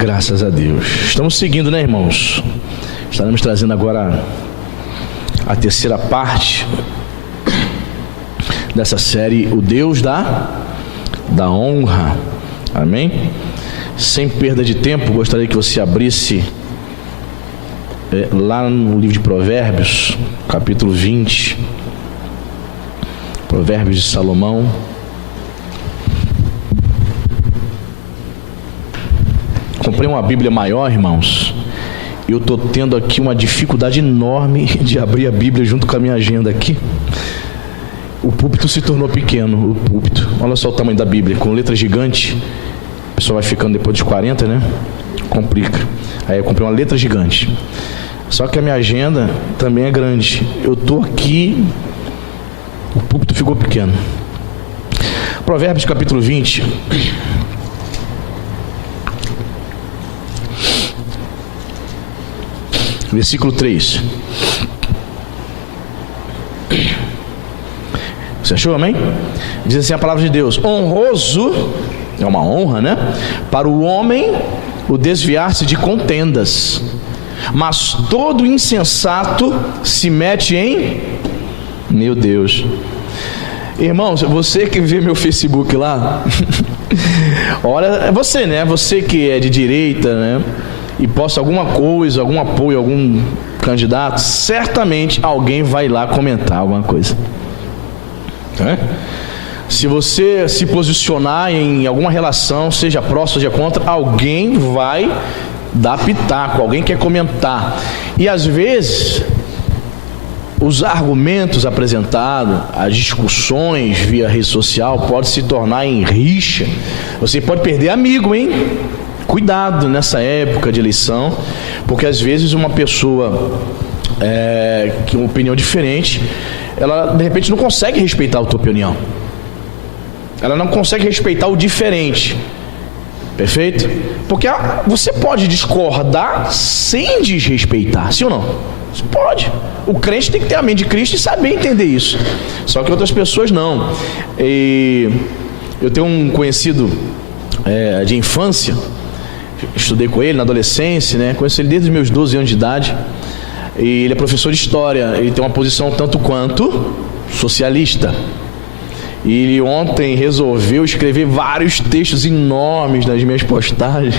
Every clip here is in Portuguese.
Graças a Deus. Estamos seguindo, né, irmãos? Estaremos trazendo agora a terceira parte dessa série, o Deus da honra. Amém? Sem perda de tempo, gostaria que você abrisse lá no livro de Provérbios, capítulo 20, Provérbios de Salomão. Comprei uma Bíblia maior, irmãos. Eu estou tendo aqui uma dificuldade enorme de abrir a Bíblia junto com a minha agenda aqui. O púlpito se tornou pequeno, o púlpito. Olha só o tamanho da Bíblia, com letra gigante. A pessoa vai ficando depois dos 40, né? Complica. Aí eu comprei uma letra gigante. Só que a minha agenda também é grande. Eu estou aqui, o púlpito ficou pequeno. Provérbios capítulo 20. Versículo 3. Você achou, amém? Diz assim a palavra de Deus: honroso, é uma honra, né? Para o homem o desviar-se de contendas, mas todo insensato se mete em... Meu Deus. Irmãos, você que vê meu Facebook lá, olha, é você, né? Você que é de direita, né? E posta alguma coisa, algum apoio, algum candidato, certamente alguém vai lá comentar alguma coisa. Se você se posicionar em alguma relação, seja pró, seja contra, alguém vai dar pitaco, alguém quer comentar. E às vezes, os argumentos apresentados, as discussões via rede social podem se tornar em rixa. Você pode perder amigo, hein? Cuidado nessa época de eleição, porque às vezes uma pessoa que tem uma opinião diferente, ela de repente não consegue respeitar a tua opinião. Ela não consegue respeitar o diferente. Perfeito? Porque você pode discordar sem desrespeitar, sim ou não? Você pode. O crente tem que ter a mente de Cristo e saber entender isso. Só que outras pessoas não. E eu tenho um conhecido de infância, estudei com ele na adolescência, né? Conheço ele desde os meus 12 anos de idade. E ele é professor de história. Ele tem uma posição tanto quanto socialista. E ele ontem resolveu escrever vários textos enormes nas minhas postagens,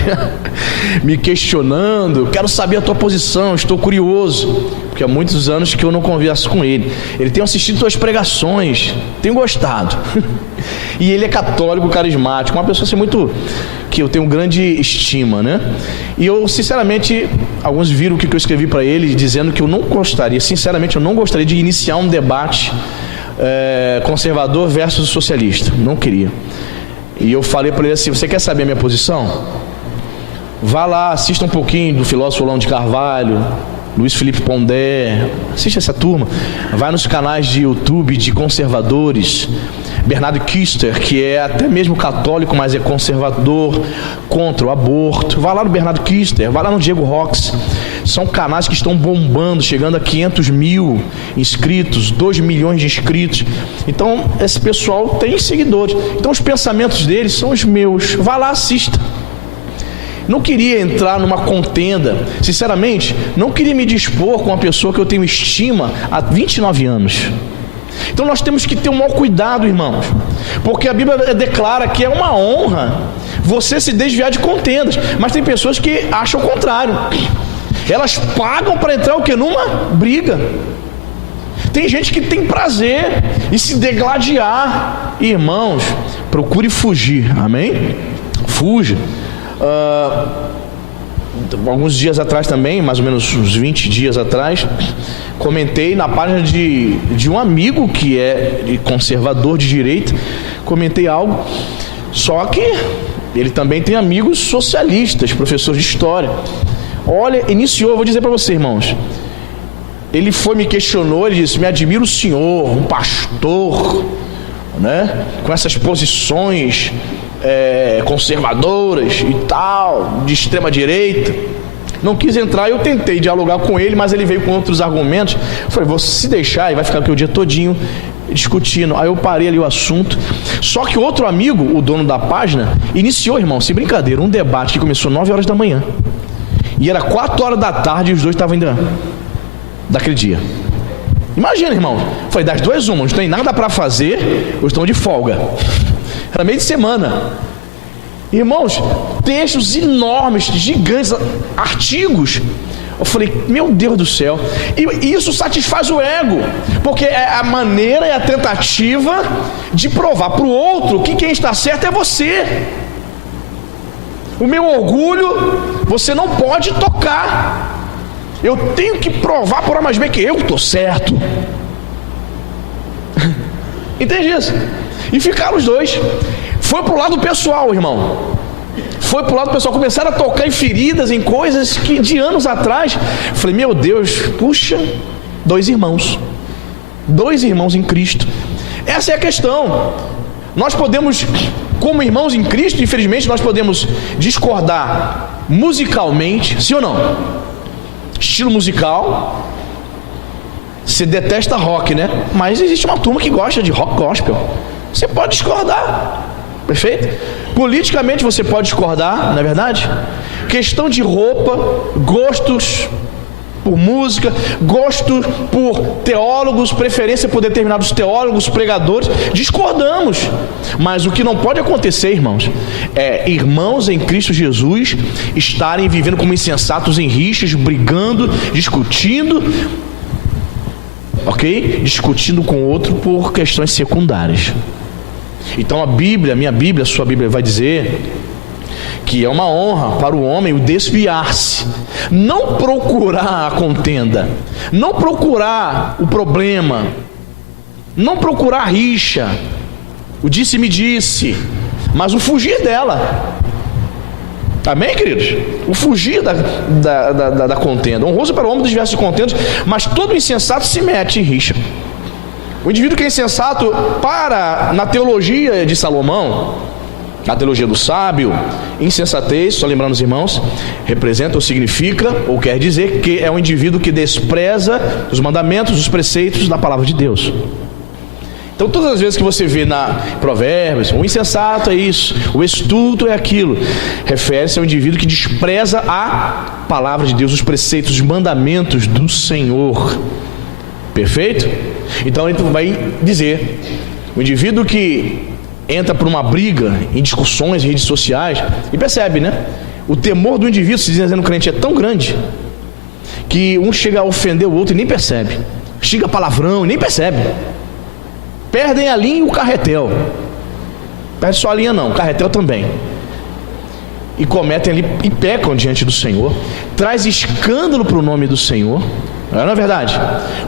me questionando. Quero saber a tua posição, estou curioso, porque há muitos anos que eu não converso com ele. Ele tem assistido tuas pregações, tenho gostado. E ele é católico carismático, uma pessoa assim muito, que eu tenho grande estima, né? E eu, sinceramente, alguns viram o que eu escrevi para ele, dizendo que eu não gostaria, sinceramente, eu não gostaria de iniciar um debate conservador versus socialista. Não queria. E eu falei para ele assim: você quer saber a minha posição? Vá lá, assista um pouquinho do filósofo Olavo de Carvalho, Luiz Felipe Pondé, assiste essa turma. Vai nos canais de YouTube de conservadores, Bernardo Kister, que é até mesmo católico, mas é conservador, contra o aborto. Vai lá no Bernardo Kister, vai lá no Diego Rox. São canais que estão bombando, chegando a 500 mil inscritos, 2 milhões de inscritos. Então, esse pessoal tem seguidores. Então, os pensamentos deles são os meus. Vai lá, assista. Não queria entrar numa contenda, sinceramente, não queria me dispor com uma pessoa que eu tenho estima há 29 anos. Então nós temos que ter um maior cuidado, irmãos, porque a Bíblia declara que é uma honra você se desviar de contendas, mas tem pessoas que acham o contrário. Elas pagam para entrar o que? Numa briga. Tem gente que tem prazer em se degladiar. Irmãos, procure fugir, amém? Fuja. Alguns dias atrás também, mais ou menos uns 20 dias atrás, comentei na página de um amigo que é conservador de direita, comentei algo, só que ele também tem amigos socialistas, professores de história. Olha, iniciou, vou dizer para você, irmãos, ele me questionou, ele disse: me admira o senhor, um pastor, né, com essas posições conservadoras e tal, de extrema direita. Não quis entrar, eu tentei dialogar com ele, mas ele veio com outros argumentos. Eu falei: você se deixar, e vai ficar aqui o dia todinho discutindo. Aí eu parei ali o assunto. Só que outro amigo, o dono da página, iniciou, irmão, sem brincadeira, um debate que começou 9 horas da manhã. E era 4 horas da tarde e os dois estavam ainda daquele dia. Imagina, irmão. Foi das duas uma. Não tem nada para fazer, ou estão de folga. Era meio de semana. Irmãos, textos enormes, gigantes, artigos. Eu falei, meu Deus do céu. E isso satisfaz o ego, porque é a maneira, é a tentativa de provar para o outro que quem está certo é você. O meu orgulho você não pode tocar. Eu tenho que provar por A mais B que eu estou certo. Entende isso? E ficaram os dois. Foi pro lado pessoal, irmão. Foi pro lado pessoal, começaram a tocar em feridas, em coisas que de anos atrás, falei, meu Deus, puxa, dois irmãos em Cristo. Essa é a questão. Nós podemos, como irmãos em Cristo, infelizmente nós podemos discordar musicalmente, sim ou não? Estilo musical. Você detesta rock, né? Mas existe uma turma que gosta de rock gospel. Você pode discordar. Perfeito? Politicamente você pode discordar, não é verdade? Questão de roupa, gostos por música, gosto por teólogos, preferência por determinados teólogos, pregadores, discordamos. Mas o que não pode acontecer, irmãos, é irmãos em Cristo Jesus estarem vivendo como insensatos em rixas, brigando, discutindo, ok? Discutindo com o outro por questões secundárias. Então a Bíblia, minha Bíblia, a sua Bíblia vai dizer que é uma honra para o homem o desviar-se, não procurar a contenda, não procurar o problema, não procurar a rixa, o disse-me-disse, mas o fugir dela. Amém, queridos? O fugir da contenda. Honroso para o homem desviar-se de contendas, mas todo insensato se mete em rixa. O indivíduo que é insensato, na teologia de Salomão, na teologia do sábio, insensatez, só lembrando os irmãos, representa ou significa, ou quer dizer que é um indivíduo que despreza os mandamentos, os preceitos da palavra de Deus. Então todas as vezes que você vê na Provérbios, o insensato é isso, o estulto é aquilo, refere-se ao indivíduo que despreza a palavra de Deus, os preceitos, os mandamentos do Senhor. Perfeito? Então ele vai dizer, o indivíduo que entra por uma briga em discussões em redes sociais, e percebe, né? O temor do indivíduo, se dizendo crente, é tão grande que um chega a ofender o outro e nem percebe, xinga palavrão e nem percebe. Perdem a linha e o carretel. Perde só a linha não, o carretel também. E cometem ali e pecam diante do Senhor, traz escândalo para o nome do Senhor. Não é verdade?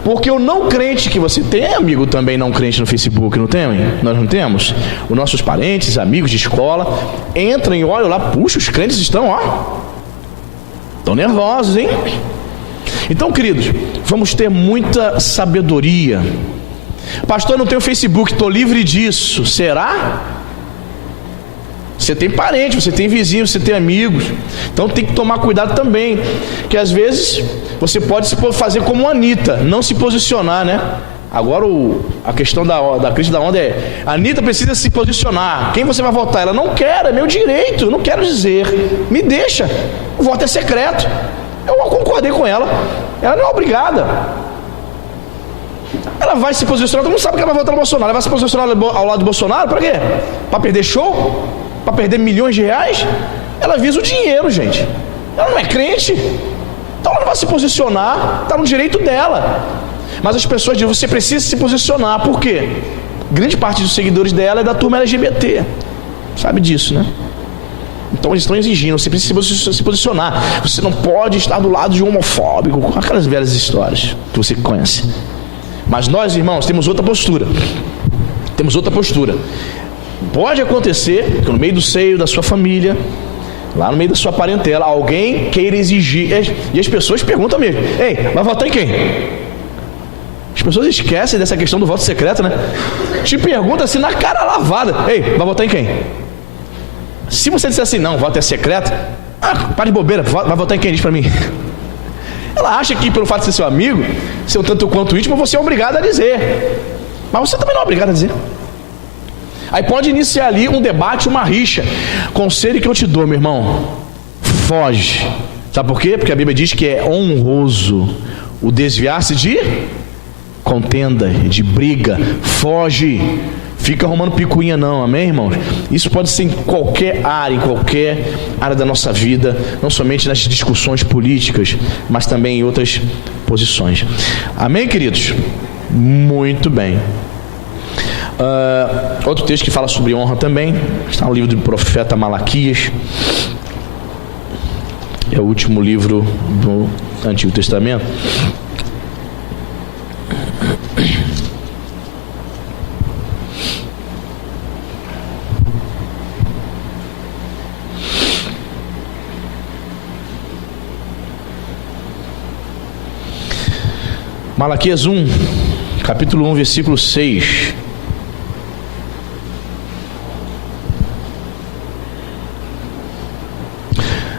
Porque o não crente que você tem, amigo também não crente no Facebook, não tem? Nós não temos? Os nossos parentes, amigos de escola, entram e olham lá, puxa, os crentes estão, estão nervosos, hein? Então, queridos, vamos ter muita sabedoria. Pastor, não tenho Facebook, estou livre disso. Será? Você tem parente, você tem vizinho, você tem amigos. Então tem que tomar cuidado também, que às vezes você pode fazer como a Anitta, não se posicionar, né? Agora a questão da crise da onda é: a Anitta precisa se posicionar. Quem você vai votar? Ela não quer, é meu direito, eu não quero dizer. Me deixa, o voto é secreto. Eu concordei com ela, ela não é obrigada. Ela vai se posicionar, todo mundo sabe que ela vai votar no Bolsonaro. Ela vai se posicionar ao lado do Bolsonaro, para quê? Para perder show? Para perder milhões de reais? Ela visa o dinheiro, gente. Ela não é crente, então ela não vai se posicionar, está no direito dela. Mas as pessoas dizem, você precisa se posicionar. Por quê? Grande parte dos seguidores dela é da turma LGBT, sabe disso, né? Então eles estão exigindo, você precisa se posicionar. Você não pode estar do lado de um homofóbico, aquelas velhas histórias que você conhece. Mas nós, irmãos, temos outra postura. Pode acontecer que no meio do seio da sua família, lá no meio da sua parentela, alguém queira exigir, e as pessoas perguntam mesmo: ei, vai votar em quem? As pessoas esquecem dessa questão do voto secreto, né? Te pergunta assim na cara lavada: ei, vai votar em quem? Se você disser assim, não, voto é secreto, para de bobeira, vai votar em quem? Diz pra mim. Ela acha que pelo fato de ser seu amigo, ser um tanto quanto íntimo, você é obrigado a dizer. Mas você também não é obrigado a dizer. Aí pode iniciar ali um debate, uma rixa. Conselho que eu te dou, meu irmão, foge. Sabe por quê? Porque a Bíblia diz que é honroso o desviar-se de contenda, de briga. Foge. Fica arrumando picuinha não, amém, irmãos? Isso pode ser em qualquer área da nossa vida, não somente nas discussões políticas, mas também em outras posições. Amém, queridos? Muito bem. Outro texto que fala sobre honra também, está no livro do profeta Malaquias. É o último livro do Antigo Testamento. Malaquias 1, capítulo 1, versículo 6.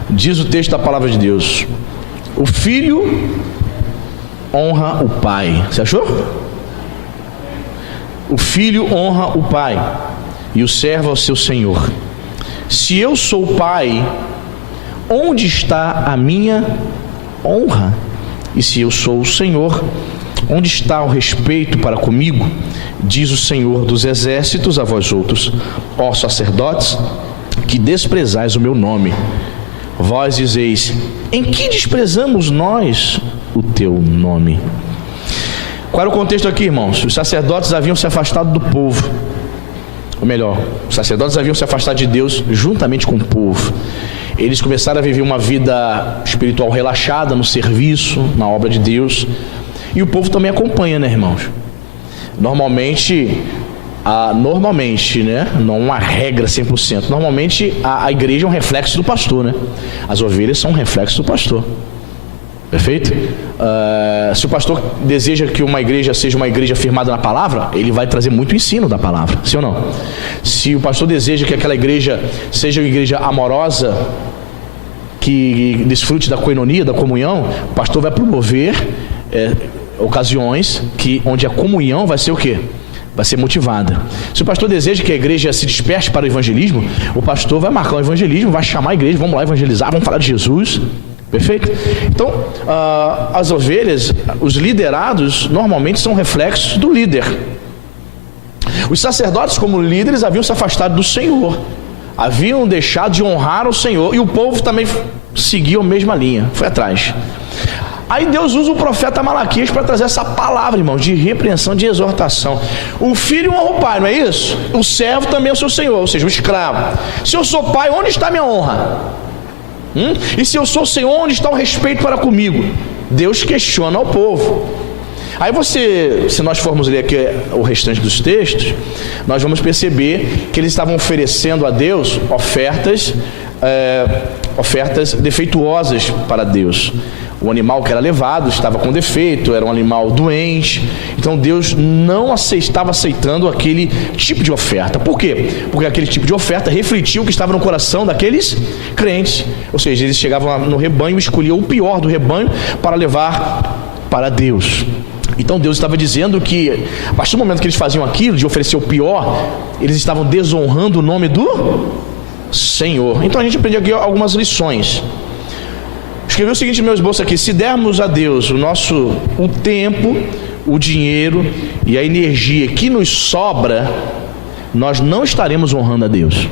Diz o texto da palavra de Deus: o filho honra o pai. Você achou? O filho honra o pai e o servo ao seu senhor. Se eu sou o pai, onde está a minha honra? E se eu sou o Senhor, onde está o respeito para comigo? Diz o Senhor dos exércitos a vós outros, ó sacerdotes, que desprezais o meu nome. Vós dizeis: em que desprezamos nós o teu nome? Qual era o contexto aqui, irmãos? Os sacerdotes haviam se afastado do povo. Ou melhor, os sacerdotes haviam se afastado de Deus juntamente com o povo. Eles começaram a viver uma vida espiritual relaxada no serviço, na obra de Deus. E o povo também acompanha, né, irmãos? Normalmente, né? Não uma regra 100%. Normalmente a igreja é um reflexo do pastor, né? As ovelhas são um reflexo do pastor. Perfeito? Se o pastor deseja que uma igreja seja uma igreja firmada na palavra, ele vai trazer muito ensino da palavra, sim ou não? Se o pastor deseja que aquela igreja seja uma igreja amorosa, que desfrute da coinonia, da comunhão, o pastor vai promover ocasiões onde a comunhão vai ser o quê? Vai ser motivada. Se o pastor deseja que a igreja se desperte para o evangelismo, o pastor vai marcar o evangelismo, vai chamar a igreja, vamos lá evangelizar, vamos falar de Jesus. Perfeito? Então, as ovelhas, os liderados, normalmente são reflexos do líder. Os sacerdotes, como líderes, haviam se afastado do Senhor, haviam deixado de honrar o Senhor, e o povo também seguiu a mesma linha, foi atrás. Aí Deus usa o profeta Malaquias para trazer essa palavra, irmão, de repreensão, de exortação. O filho honra o pai, não é isso? O servo também é o seu senhor, ou seja, o escravo. Se eu sou pai, onde está minha honra? E se eu sou o Senhor, onde está o respeito para comigo? Deus questiona ao povo. Aí se nós formos ler aqui o restante dos textos, nós vamos perceber que eles estavam oferecendo a Deus ofertas defeituosas para Deus. O animal que era levado estava com defeito, era um animal doente. Então Deus não estava aceitando aquele tipo de oferta. Por quê? Porque aquele tipo de oferta refletia o que estava no coração daqueles crentes. Ou seja, eles chegavam lá no rebanho e escolhiam o pior do rebanho para levar para Deus. Então Deus estava dizendo que a partir do momento que eles faziam aquilo, de oferecer o pior, eles estavam desonrando o nome do Senhor. Então a gente aprende aqui algumas lições. Escrevi o seguinte no meu esboço aqui: se dermos a Deus o tempo, o dinheiro e a energia que nos sobra, nós não estaremos honrando a Deus.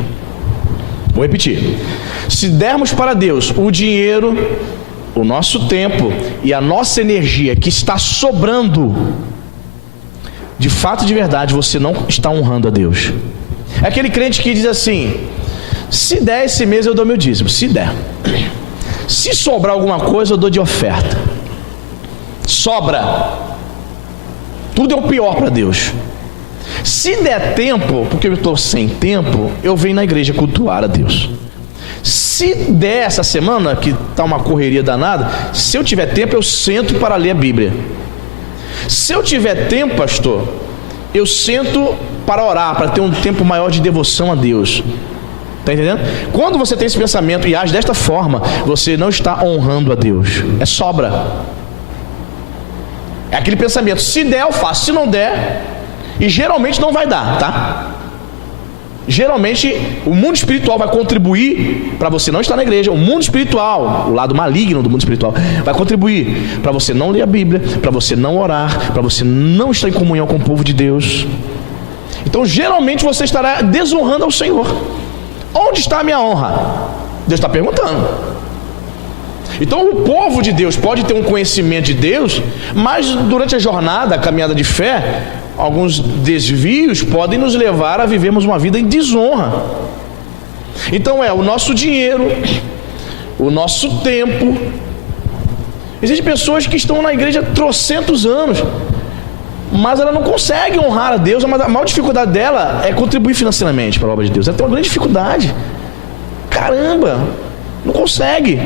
Vou repetir: se dermos para Deus o dinheiro, o nosso tempo e a nossa energia que está sobrando, de fato, de verdade, você não está honrando a Deus. É aquele crente que diz assim: se der esse mês eu dou meu dízimo, se der. Se sobrar alguma coisa eu dou de oferta. Sobra. Tudo é o pior para Deus. Se der tempo, porque eu estou sem tempo, eu venho na igreja cultuar a Deus. Se der essa semana, que está uma correria danada, se eu tiver tempo eu sento para ler a Bíblia. Se eu tiver tempo, pastor, eu sento para orar, para ter um tempo maior de devoção a Deus. Está entendendo? Quando você tem esse pensamento e age desta forma, você não está honrando a Deus. É sobra. É aquele pensamento: se der eu faço, se não der E geralmente não vai dar, tá? Geralmente o mundo espiritual vai contribuir para você não estar na igreja. O mundo espiritual, o lado maligno do mundo espiritual, vai contribuir para você não ler a Bíblia, para você não orar, para você não estar em comunhão com o povo de Deus. Então geralmente você estará desonrando ao Senhor. Onde está a minha honra? Deus está perguntando. Então o povo de Deus pode ter um conhecimento de Deus, mas durante a jornada, a caminhada de fé, alguns desvios podem nos levar a vivermos uma vida em desonra. Então o nosso dinheiro, o nosso tempo. Existem pessoas que estão na igreja há trocentos anos, mas ela não consegue honrar a Deus. A maior dificuldade dela é contribuir financeiramente para a obra de Deus. Ela tem uma grande dificuldade. Caramba, não consegue.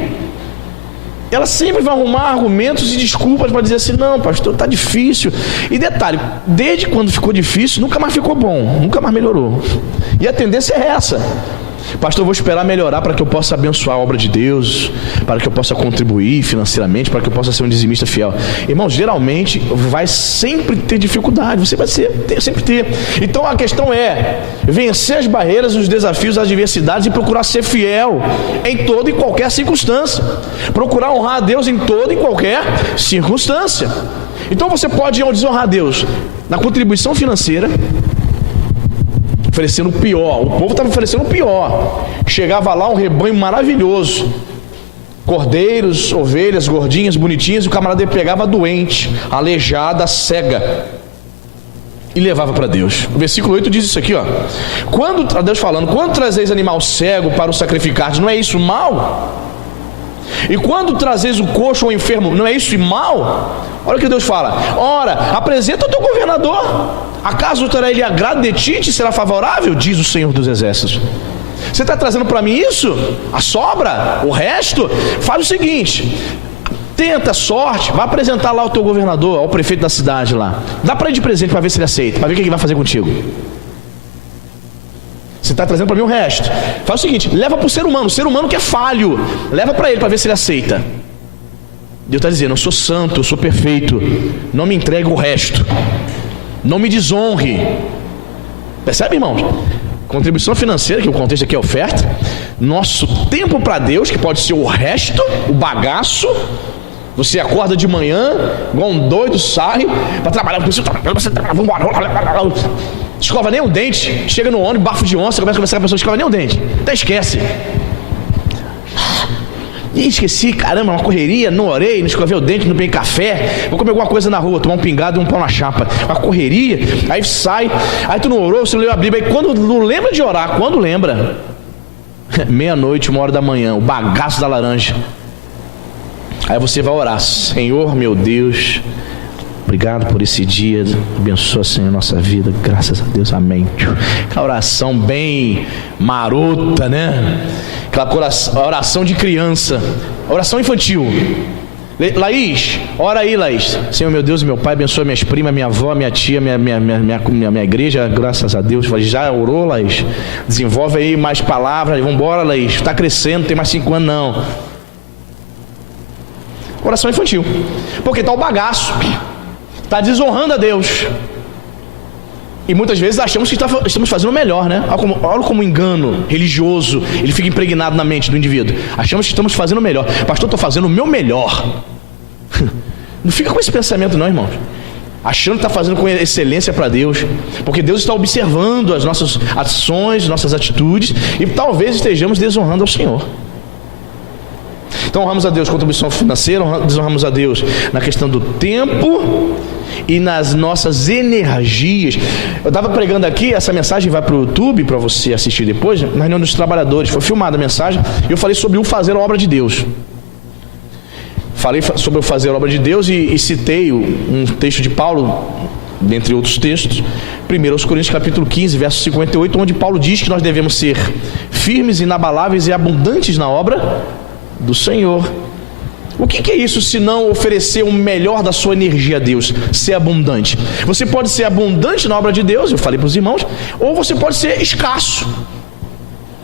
Ela sempre vai arrumar argumentos e desculpas para dizer assim: não, pastor, está difícil. E detalhe, desde quando ficou difícil, nunca mais ficou bom, nunca mais melhorou. E a tendência é essa: pastor, eu vou esperar melhorar para que eu possa abençoar a obra de Deus, para que eu possa contribuir financeiramente, para que eu possa ser um dizimista fiel. Irmão, geralmente vai sempre ter dificuldade, você vai sempre ter. Então a questão é vencer as barreiras, os desafios, as adversidades e procurar ser fiel em toda e qualquer circunstância. Procurar honrar a Deus em toda e qualquer circunstância. Então você pode desonrar a Deus na contribuição financeira, oferecendo o pior. O povo estava oferecendo o pior. Chegava lá um rebanho maravilhoso, cordeiros, ovelhas, gordinhas, bonitinhas, e o camarada pegava doente, aleijada, cega, e levava para Deus. O versículo 8 diz isso aqui, ó. Quando Deus falando: quando trazeis animal cego para o sacrificar, não é isso mal? E quando trazeis o coxo ou o enfermo, não é isso mal? Olha o que Deus fala: ora, apresenta o teu governador. Acaso terá ele agrado de ti, te será favorável? Diz o Senhor dos Exércitos. Você está trazendo para mim isso? A sobra? O resto? Faz o seguinte: tenta a sorte, vai apresentar lá o teu governador, ao prefeito da cidade lá. Dá para ele de presente para ver se ele aceita, para ver o que ele vai fazer contigo. Você está trazendo para mim o resto. Faz o seguinte: leva para o ser humano que é falho, leva para ele para ver se ele aceita. Deus está dizendo: eu sou santo, eu sou perfeito, não me entregue o resto, não me desonre. Percebe, irmãos? Contribuição financeira, que o contexto aqui é oferta. Nosso tempo para Deus, que pode ser o resto, o bagaço. Você acorda de manhã, igual um doido, sai para trabalhar, vamos embora, escova nem um dente, chega no ônibus, bafo de onça, começa a conversar com a pessoa, escova nem um dente, até esquece. Ih, esqueci, caramba, uma correria, não orei, não escovei o dente, não peguei café, vou comer alguma coisa na rua, tomar um pingado e um pão na chapa. Uma correria, aí sai, aí tu não orou, você não leu a Bíblia, aí quando não lembra de orar, quando lembra? Meia-noite, 1h da manhã, o bagaço da laranja. Aí você vai orar: Senhor, meu Deus, obrigado por esse dia, abençoa, Senhor, nossa vida, graças a Deus, amém. Aquela oração bem marota, né? Aquela oração de criança, oração infantil. Laís, ora aí, Laís. Senhor, meu Deus e meu Pai, abençoa minhas primas, minha avó, minha tia, minha igreja, graças a Deus. Já orou, Laís? Desenvolve aí mais palavras, vamos embora, Laís, está crescendo, não tem mais 5 anos não. Oração infantil, porque está o bagaço, está desonrando a Deus. E muitas vezes achamos que estamos fazendo o melhor, né? Olha como o engano religioso, ele fica impregnado na mente do indivíduo. Achamos que estamos fazendo o melhor. Pastor, estou fazendo o meu melhor. Não fica com esse pensamento não, irmãos. Achando que está fazendo com excelência para Deus, porque Deus está observando as nossas ações, nossas atitudes, e talvez estejamos desonrando ao Senhor. Então honramos a Deus com contribuição financeira, desonramos a Deus na questão do tempo e nas nossas energias. Eu estava pregando aqui, essa mensagem vai para o YouTube para você assistir depois, na reunião dos trabalhadores, foi filmada a mensagem, e eu falei sobre o fazer a obra de Deus. Falei sobre o fazer a obra de Deus e citei um texto de Paulo, dentre outros textos, 1 Coríntios capítulo 15, verso 58, onde Paulo diz que nós devemos ser firmes, inabaláveis e abundantes na obra do Senhor. O que é isso se não oferecer o melhor da sua energia a Deus? Ser abundante. Você pode ser abundante na obra de Deus, eu falei para os irmãos, ou você pode ser escasso.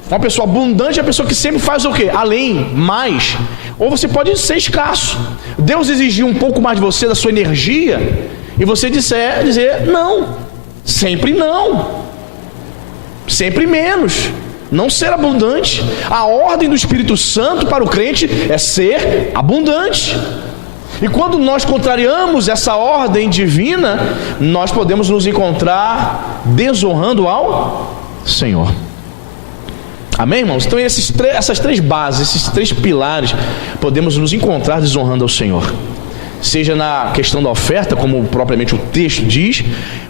Uma pessoa abundante é a pessoa que sempre faz o quê? Além, mais. Ou você pode ser escasso. Deus exigir um pouco mais de você, da sua energia, e você dizer não. Sempre não. Sempre menos. Não ser abundante. A ordem do Espírito Santo para o crente é ser abundante. E quando nós contrariamos essa ordem divina, nós podemos nos encontrar desonrando ao Senhor. Amém, irmãos? Então essas três bases, esses três pilares, podemos nos encontrar desonrando ao Senhor. Seja na questão da oferta, como propriamente o texto diz,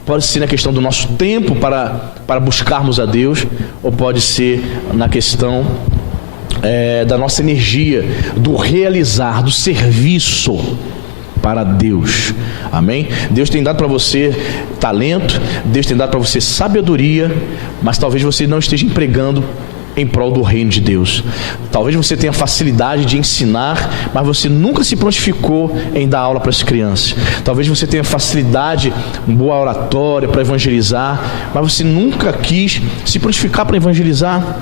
pode ser na questão do nosso tempo para buscarmos a Deus, ou pode ser na questão da nossa energia, do realizar, do serviço para Deus. Amém? Deus tem dado para você talento, Deus tem dado para você sabedoria, mas talvez você não esteja empregando em prol do reino de Deus. Talvez você tenha facilidade de ensinar, mas você nunca se prontificou em dar aula para as crianças. Talvez você tenha facilidade, boa oratória para evangelizar, mas você nunca quis se prontificar para evangelizar.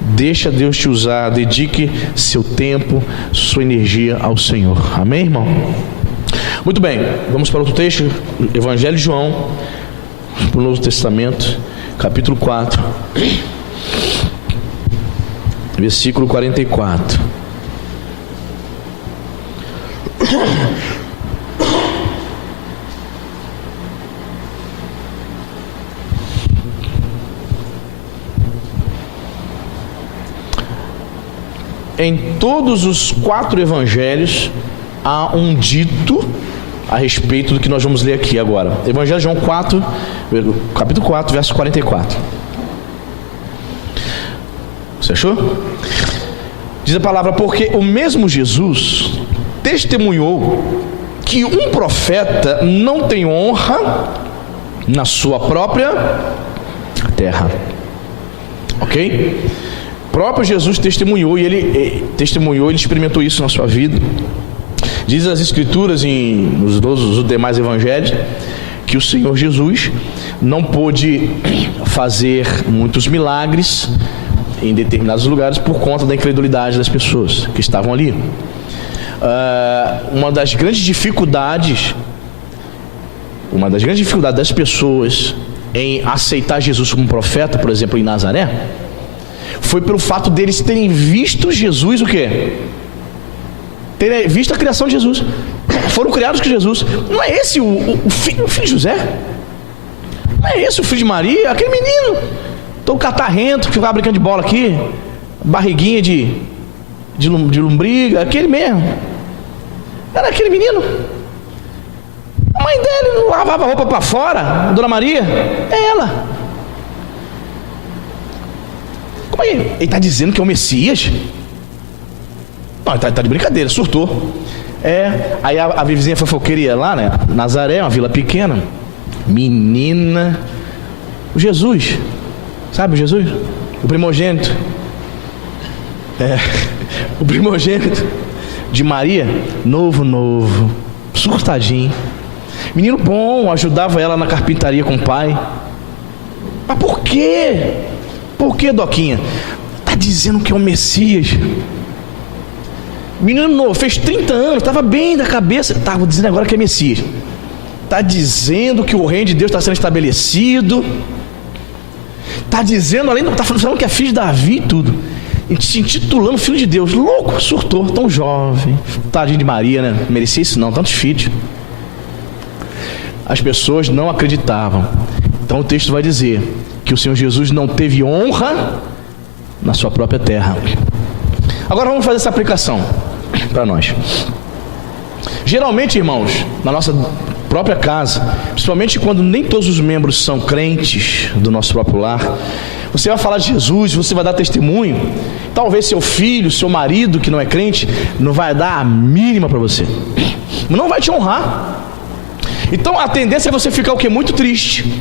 Deixa Deus te usar, dedique seu tempo, sua energia ao Senhor. Amém, irmão? Muito bem, vamos para outro texto, Evangelho de João, para o Novo Testamento, capítulo 4, versículo 44. Em todos os 4 evangelhos há um dito a respeito do que nós vamos ler aqui agora. Evangelho de João 4, capítulo 4, verso 44. Você achou? Diz a palavra: porque o mesmo Jesus testemunhou que um profeta não tem honra na sua própria terra. Ok? O próprio Jesus testemunhou, e ele experimentou isso na sua vida. Diz as Escrituras nos demais evangelhos que o Senhor Jesus não pôde fazer muitos milagres em determinados lugares por conta da incredulidade das pessoas que estavam ali. Uma das grandes dificuldades das pessoas em aceitar Jesus como profeta, por exemplo, em Nazaré, foi pelo fato deles terem visto Jesus, o quê? Terem visto a criação de Jesus. Foram criados com Jesus. Não é esse o filho de José? Não é esse o filho de Maria? Aquele menino todo catarrento que ficava brincando de bola aqui, barriguinha de lombriga, aquele mesmo. Era aquele menino. A mãe dele não lavava a roupa para fora, a Dona Maria. É ela. Como é? Ele está dizendo que é o Messias? Não, ele está de brincadeira, surtou. Aí a vizinha fofoqueira ia lá, né? Nazaré, uma vila pequena. Menina, o Jesus, sabe o Jesus? O primogênito. O primogênito de Maria, novo, surtadinho. Menino bom, ajudava ela na carpintaria com o pai. Mas por quê? Por que, Doquinha? Está dizendo que é o Messias. Menino novo, fez 30 anos, estava bem da cabeça. Estava dizendo agora que é Messias. Está dizendo que o reino de Deus está sendo estabelecido. Está dizendo, além do está falando que é filho de Davi e tudo. Se intitulando filho de Deus. Louco, surtou, tão jovem. Tadinho de Maria, né? Não merecia isso não, tantos filhos. As pessoas não acreditavam. Então o texto vai dizer que o Senhor Jesus não teve honra na sua própria terra. Agora vamos fazer essa aplicação para nós. Geralmente, irmãos, na nossa própria casa, principalmente quando nem todos os membros são crentes do nosso próprio lar, você vai falar de Jesus, você vai dar testemunho. Talvez seu filho, seu marido que não é crente, não vai dar a mínima para você, não vai te honrar. Então a tendência é você ficar o quê? Muito triste.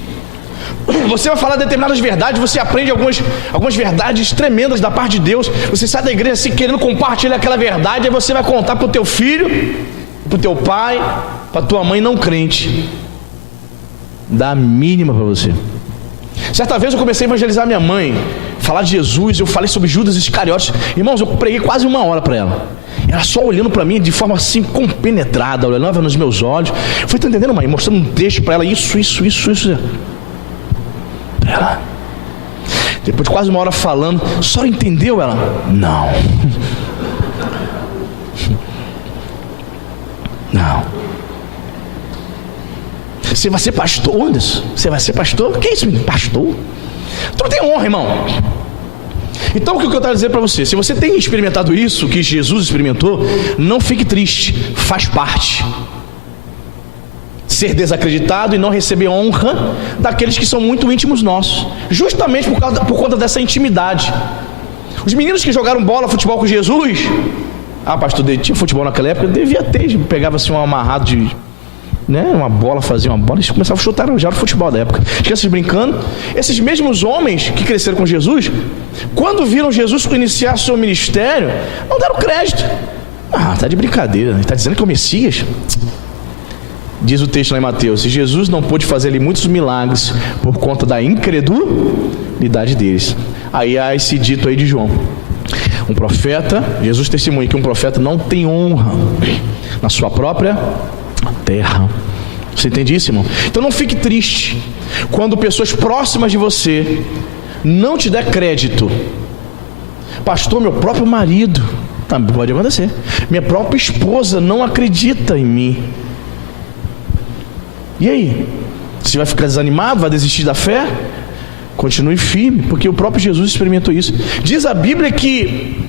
Você vai falar determinadas verdades, você aprende algumas verdades tremendas da parte de Deus. Você sai da igreja assim, querendo compartilhar aquela verdade, aí você vai contar para o teu filho, para o teu pai, para a tua mãe não crente. Dá a mínima para você. Certa vez eu comecei a evangelizar minha mãe, falar de Jesus, eu falei sobre Judas Iscariotes. Irmãos, eu preguei quase 1 hora para ela. Ela só olhando para mim de forma assim compenetrada, olhando nos meus olhos. Foi, tá entendendo, mãe? Mostrando um texto para ela, isso. Ela, depois de quase uma hora falando, só entendeu? Ela, não. Não. Você vai ser pastor, Anderson? Você vai ser pastor? O que é isso, menino? Pastor? Tu não tem honra, irmão. Então o que eu quero dizer para você? Se você tem experimentado isso que Jesus experimentou, não fique triste, faz parte. Ser desacreditado e não receber honra daqueles que são muito íntimos nossos, justamente por conta dessa intimidade. Os meninos que jogaram bola, futebol com Jesus, pastor, tinha futebol naquela época, devia ter, pegava assim um amarrado de, uma bola, fazia uma bola, eles começavam a chutar, já era o futebol da época, as crianças brincando. Esses mesmos homens que cresceram com Jesus, quando viram Jesus iniciar seu ministério, não deram crédito. Tá de brincadeira, está dizendo que é o Messias? Diz o texto lá em Mateus: e Jesus não pôde fazer ali muitos milagres por conta da incredulidade deles. Aí há esse dito aí de João: um profeta, Jesus testemunha que um profeta não tem honra na sua própria terra. Você entende isso, irmão? Então não fique triste quando pessoas próximas de você não te der crédito. Pastor, meu próprio marido, também pode acontecer, minha própria esposa não acredita em mim. E aí? Você vai ficar desanimado? Vai desistir da fé? Continue firme, porque o próprio Jesus experimentou isso. Diz a Bíblia que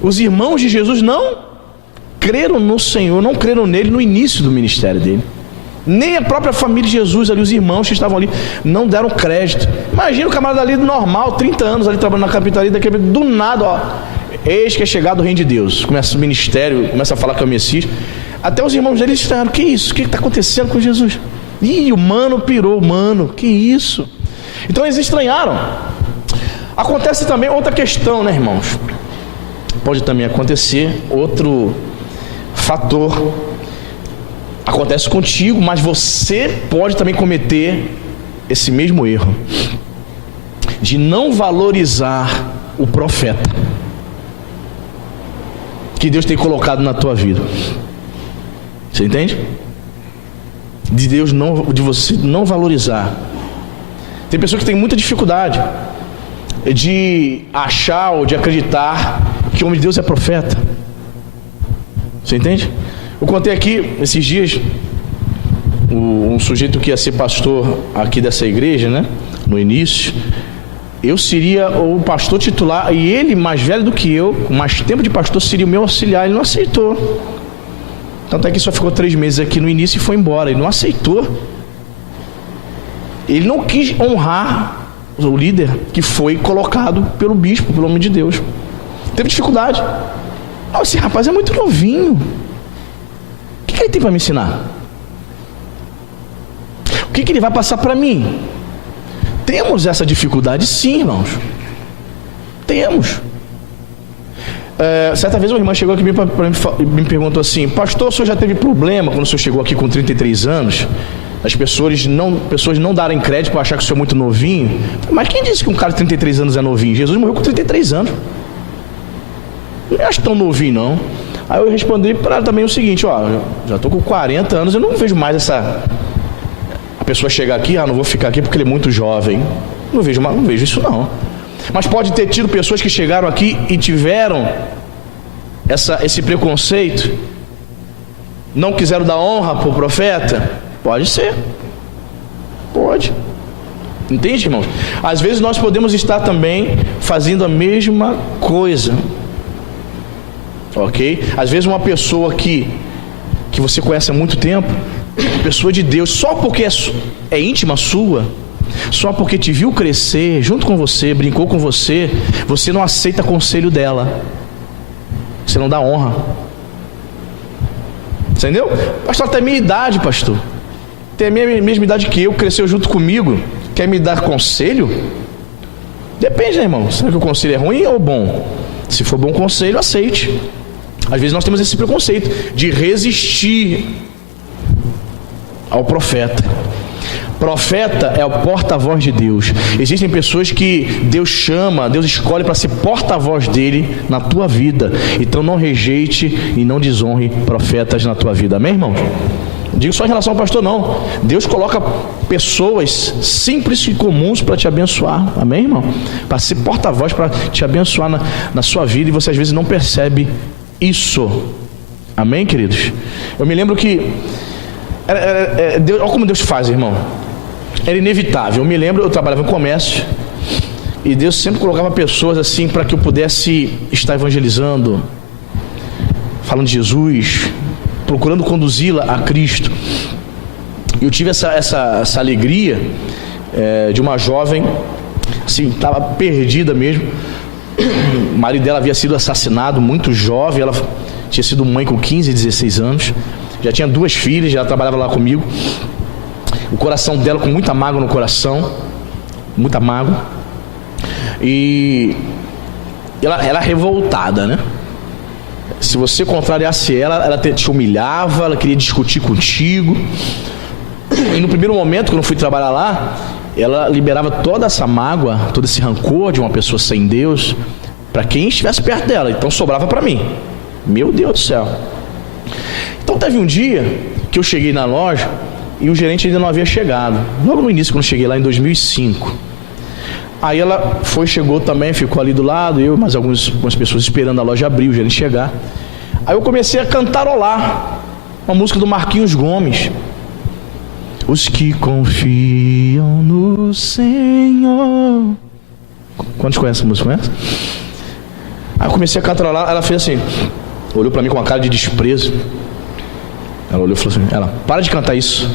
os irmãos de Jesus não creram no Senhor, não creram nele no início do ministério dele. Nem a própria família de Jesus ali, os irmãos que estavam ali, não deram crédito. Imagina o camarada ali normal, 30 anos ali trabalhando na capitania, do nada, eis que é chegado o reino de Deus. Começa o ministério, começa a falar que é o Messias. Até os irmãos dele disseram: que isso? O que está acontecendo com Jesus? Ih, o mano pirou, que isso? Então eles estranharam. Acontece também outra questão, né, irmãos? Pode também acontecer outro fator. Acontece contigo, mas você pode também cometer esse mesmo erro de não valorizar o profeta que Deus tem colocado na tua vida. Você entende? De você não valorizar. Tem pessoas que têm muita dificuldade de achar ou de acreditar que o homem de Deus é profeta. Você entende? Eu contei aqui esses dias um sujeito que ia ser pastor aqui dessa igreja, né? No início, eu seria o pastor titular e ele, mais velho do que eu, com mais tempo de pastor, seria o meu auxiliar. Ele não aceitou. Tanto é que só ficou 3 meses aqui no início e foi embora. Ele não aceitou. Ele não quis honrar o líder que foi colocado pelo bispo, pelo homem de Deus. Teve dificuldade. Esse rapaz é muito novinho. O que ele tem para me ensinar? O que ele vai passar para mim? Temos essa dificuldade, sim, irmãos. Temos. Certa vez uma irmã chegou aqui me perguntou assim: pastor, o senhor já teve problema quando o senhor chegou aqui com 33 anos? As pessoas não darem crédito para achar que o senhor é muito novinho. Mas quem disse que um cara de 33 anos é novinho? Jesus morreu com 33 anos. Não acho tão novinho, não. Aí eu respondi para ela também o seguinte: já estou com 40 anos, eu não vejo mais a pessoa chegar aqui, não vou ficar aqui porque ele é muito jovem. Não vejo isso não. Mas pode ter tido pessoas que chegaram aqui e tiveram esse preconceito, não quiseram dar honra para o profeta. Pode ser. Pode. Entende, irmãos? Às vezes nós podemos estar também fazendo a mesma coisa. Ok? Às vezes uma pessoa que você conhece há muito tempo, pessoa de Deus, só porque é íntima sua, só porque te viu crescer junto com você, brincou com você, você não aceita conselho dela, você não dá honra. Você entendeu? Pastor, tem a minha idade, pastor, tem a mesma idade que eu, cresceu junto comigo, quer me dar conselho? Depende, né, irmão? Será que o conselho é ruim ou bom? Se for bom conselho, aceite. Às vezes nós temos esse preconceito de resistir ao profeta. Profeta é o porta-voz de Deus. Existem pessoas que Deus chama, Deus escolhe para ser porta-voz dele na tua vida. Então não rejeite e não desonre profetas na tua vida. Amém, irmão? Não digo só em relação ao pastor, não. Deus coloca pessoas simples e comuns para te abençoar. Amém, irmão? Para ser porta-voz, para te abençoar na sua vida, e você às vezes não percebe isso. Amém, queridos? Eu me lembro que Deus, olha como Deus faz, irmão. Era inevitável. Eu me lembro, eu trabalhava em comércio e Deus sempre colocava pessoas assim para que eu pudesse estar evangelizando, falando de Jesus, procurando conduzi-la a Cristo. E eu tive essa alegria de uma jovem, assim, estava perdida mesmo. O marido dela havia sido assassinado muito jovem. Ela tinha sido mãe com 15, 16 anos. Já tinha 2 filhas, já trabalhava lá comigo. O coração dela com muita mágoa no coração, muita mágoa. E ela revoltada, né? Se você contrariasse ela te humilhava, ela queria discutir contigo. E no primeiro momento, quando eu fui trabalhar lá, ela liberava toda essa mágoa, todo esse rancor de uma pessoa sem Deus para quem estivesse perto dela. Então sobrava para mim. Meu Deus do céu. Então teve um dia que eu cheguei na loja e o gerente ainda não havia chegado. Logo no início, quando eu cheguei lá em 2005. Aí ela chegou também, ficou ali do lado, eu e mais algumas pessoas esperando a loja abrir, o gerente chegar. Aí eu comecei a cantarolar uma música do Marquinhos Gomes. Os que confiam no Senhor. Quantos conhecem essa música? Conhece? Aí eu comecei a cantarolar, ela fez assim, olhou pra mim com uma cara de desprezo. Ela olhou e falou assim, para de cantar isso.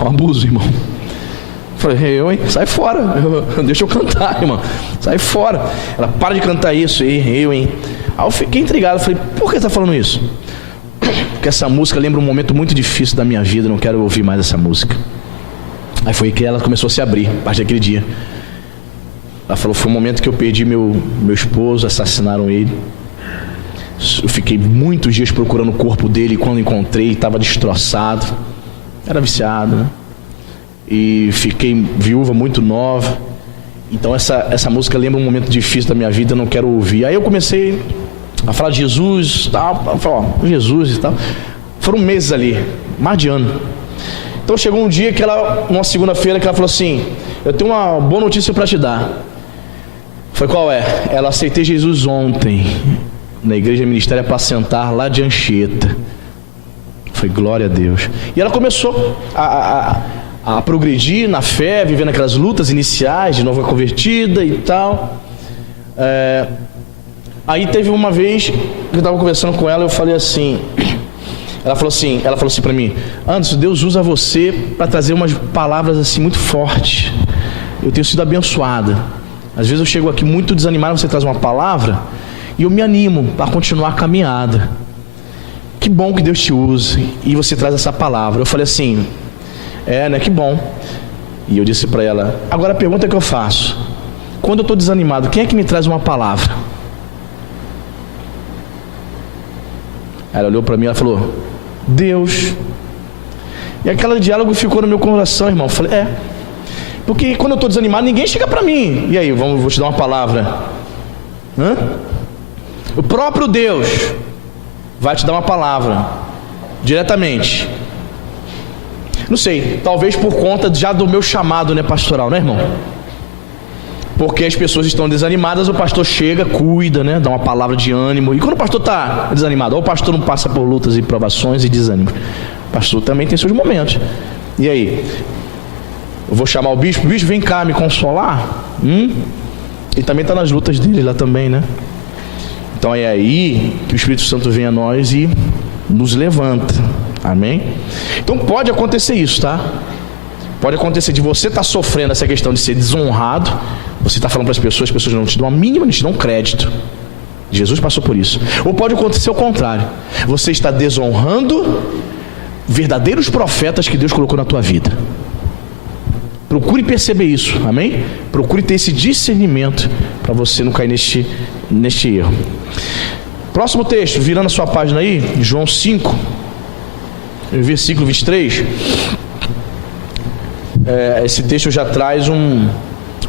É um abuso, irmão. Eu falei, sai fora. Deixa eu cantar, irmão. Sai fora. Ela, para de cantar isso. Aí eu fiquei intrigado. Falei, por que você está falando isso? Porque essa música lembra um momento muito difícil da minha vida. Não quero ouvir mais essa música. Aí foi que ela começou a se abrir, a partir daquele dia. Ela falou, foi um momento que eu perdi meu esposo, assassinaram ele. Eu fiquei muitos dias procurando o corpo dele. E quando encontrei, estava destroçado. Era viciado, né? E fiquei viúva muito nova. Então essa música lembra um momento difícil da minha vida. Eu não quero ouvir. Aí eu comecei a falar de Jesus, tal, Jesus e tal. Foram meses ali, mais de ano. Então chegou um dia que uma segunda-feira, que ela falou assim, eu tenho uma boa notícia para te dar. Foi, qual é? Ela, aceitei Jesus ontem na igreja Ministério Apacentar lá de Anchieta. Foi, glória a Deus. E ela começou a progredir na fé, vivendo aquelas lutas iniciais de nova convertida e tal. Aí teve uma vez que eu estava conversando com ela, eu falei assim, ela falou assim para mim, Anderson, Deus usa você para trazer umas palavras assim muito fortes. Eu tenho sido abençoada. Às vezes eu chego aqui muito desanimado, você traz uma palavra e eu me animo para continuar a caminhada. Que bom que Deus te use e você traz essa palavra. Eu falei assim, né, que bom. E eu disse para ela, agora a pergunta que eu faço, quando eu estou desanimado, quem é que me traz uma palavra? Ela olhou para mim e falou, Deus. E aquele diálogo ficou no meu coração, irmão. Eu falei, porque quando eu estou desanimado, ninguém chega para mim. E aí, vou te dar uma palavra. O próprio Deus vai te dar uma palavra diretamente. Não sei, talvez por conta já do meu chamado, né, pastoral, né, irmão? Porque as pessoas estão desanimadas, o pastor chega, cuida, né, dá uma palavra de ânimo. E quando o pastor está desanimado, ou o pastor não passa por lutas e provações e desânimos, o pastor também tem seus momentos. E aí? Eu vou chamar o bispo, vem cá me consolar? Ele também está nas lutas dele lá também, né? Então é aí que o Espírito Santo vem a nós e nos levanta. Amém? Então pode acontecer isso, tá? Pode acontecer de você estar sofrendo essa questão de ser desonrado. Você está falando para as pessoas não te dão a mínima, não te dão crédito. Jesus passou por isso. Ou pode acontecer o contrário. Você está desonrando verdadeiros profetas que Deus colocou na tua vida. Procure perceber isso, amém? Procure ter esse discernimento para você não cair neste erro. Próximo texto, virando a sua página aí, João 5, versículo 23. esse texto já traz um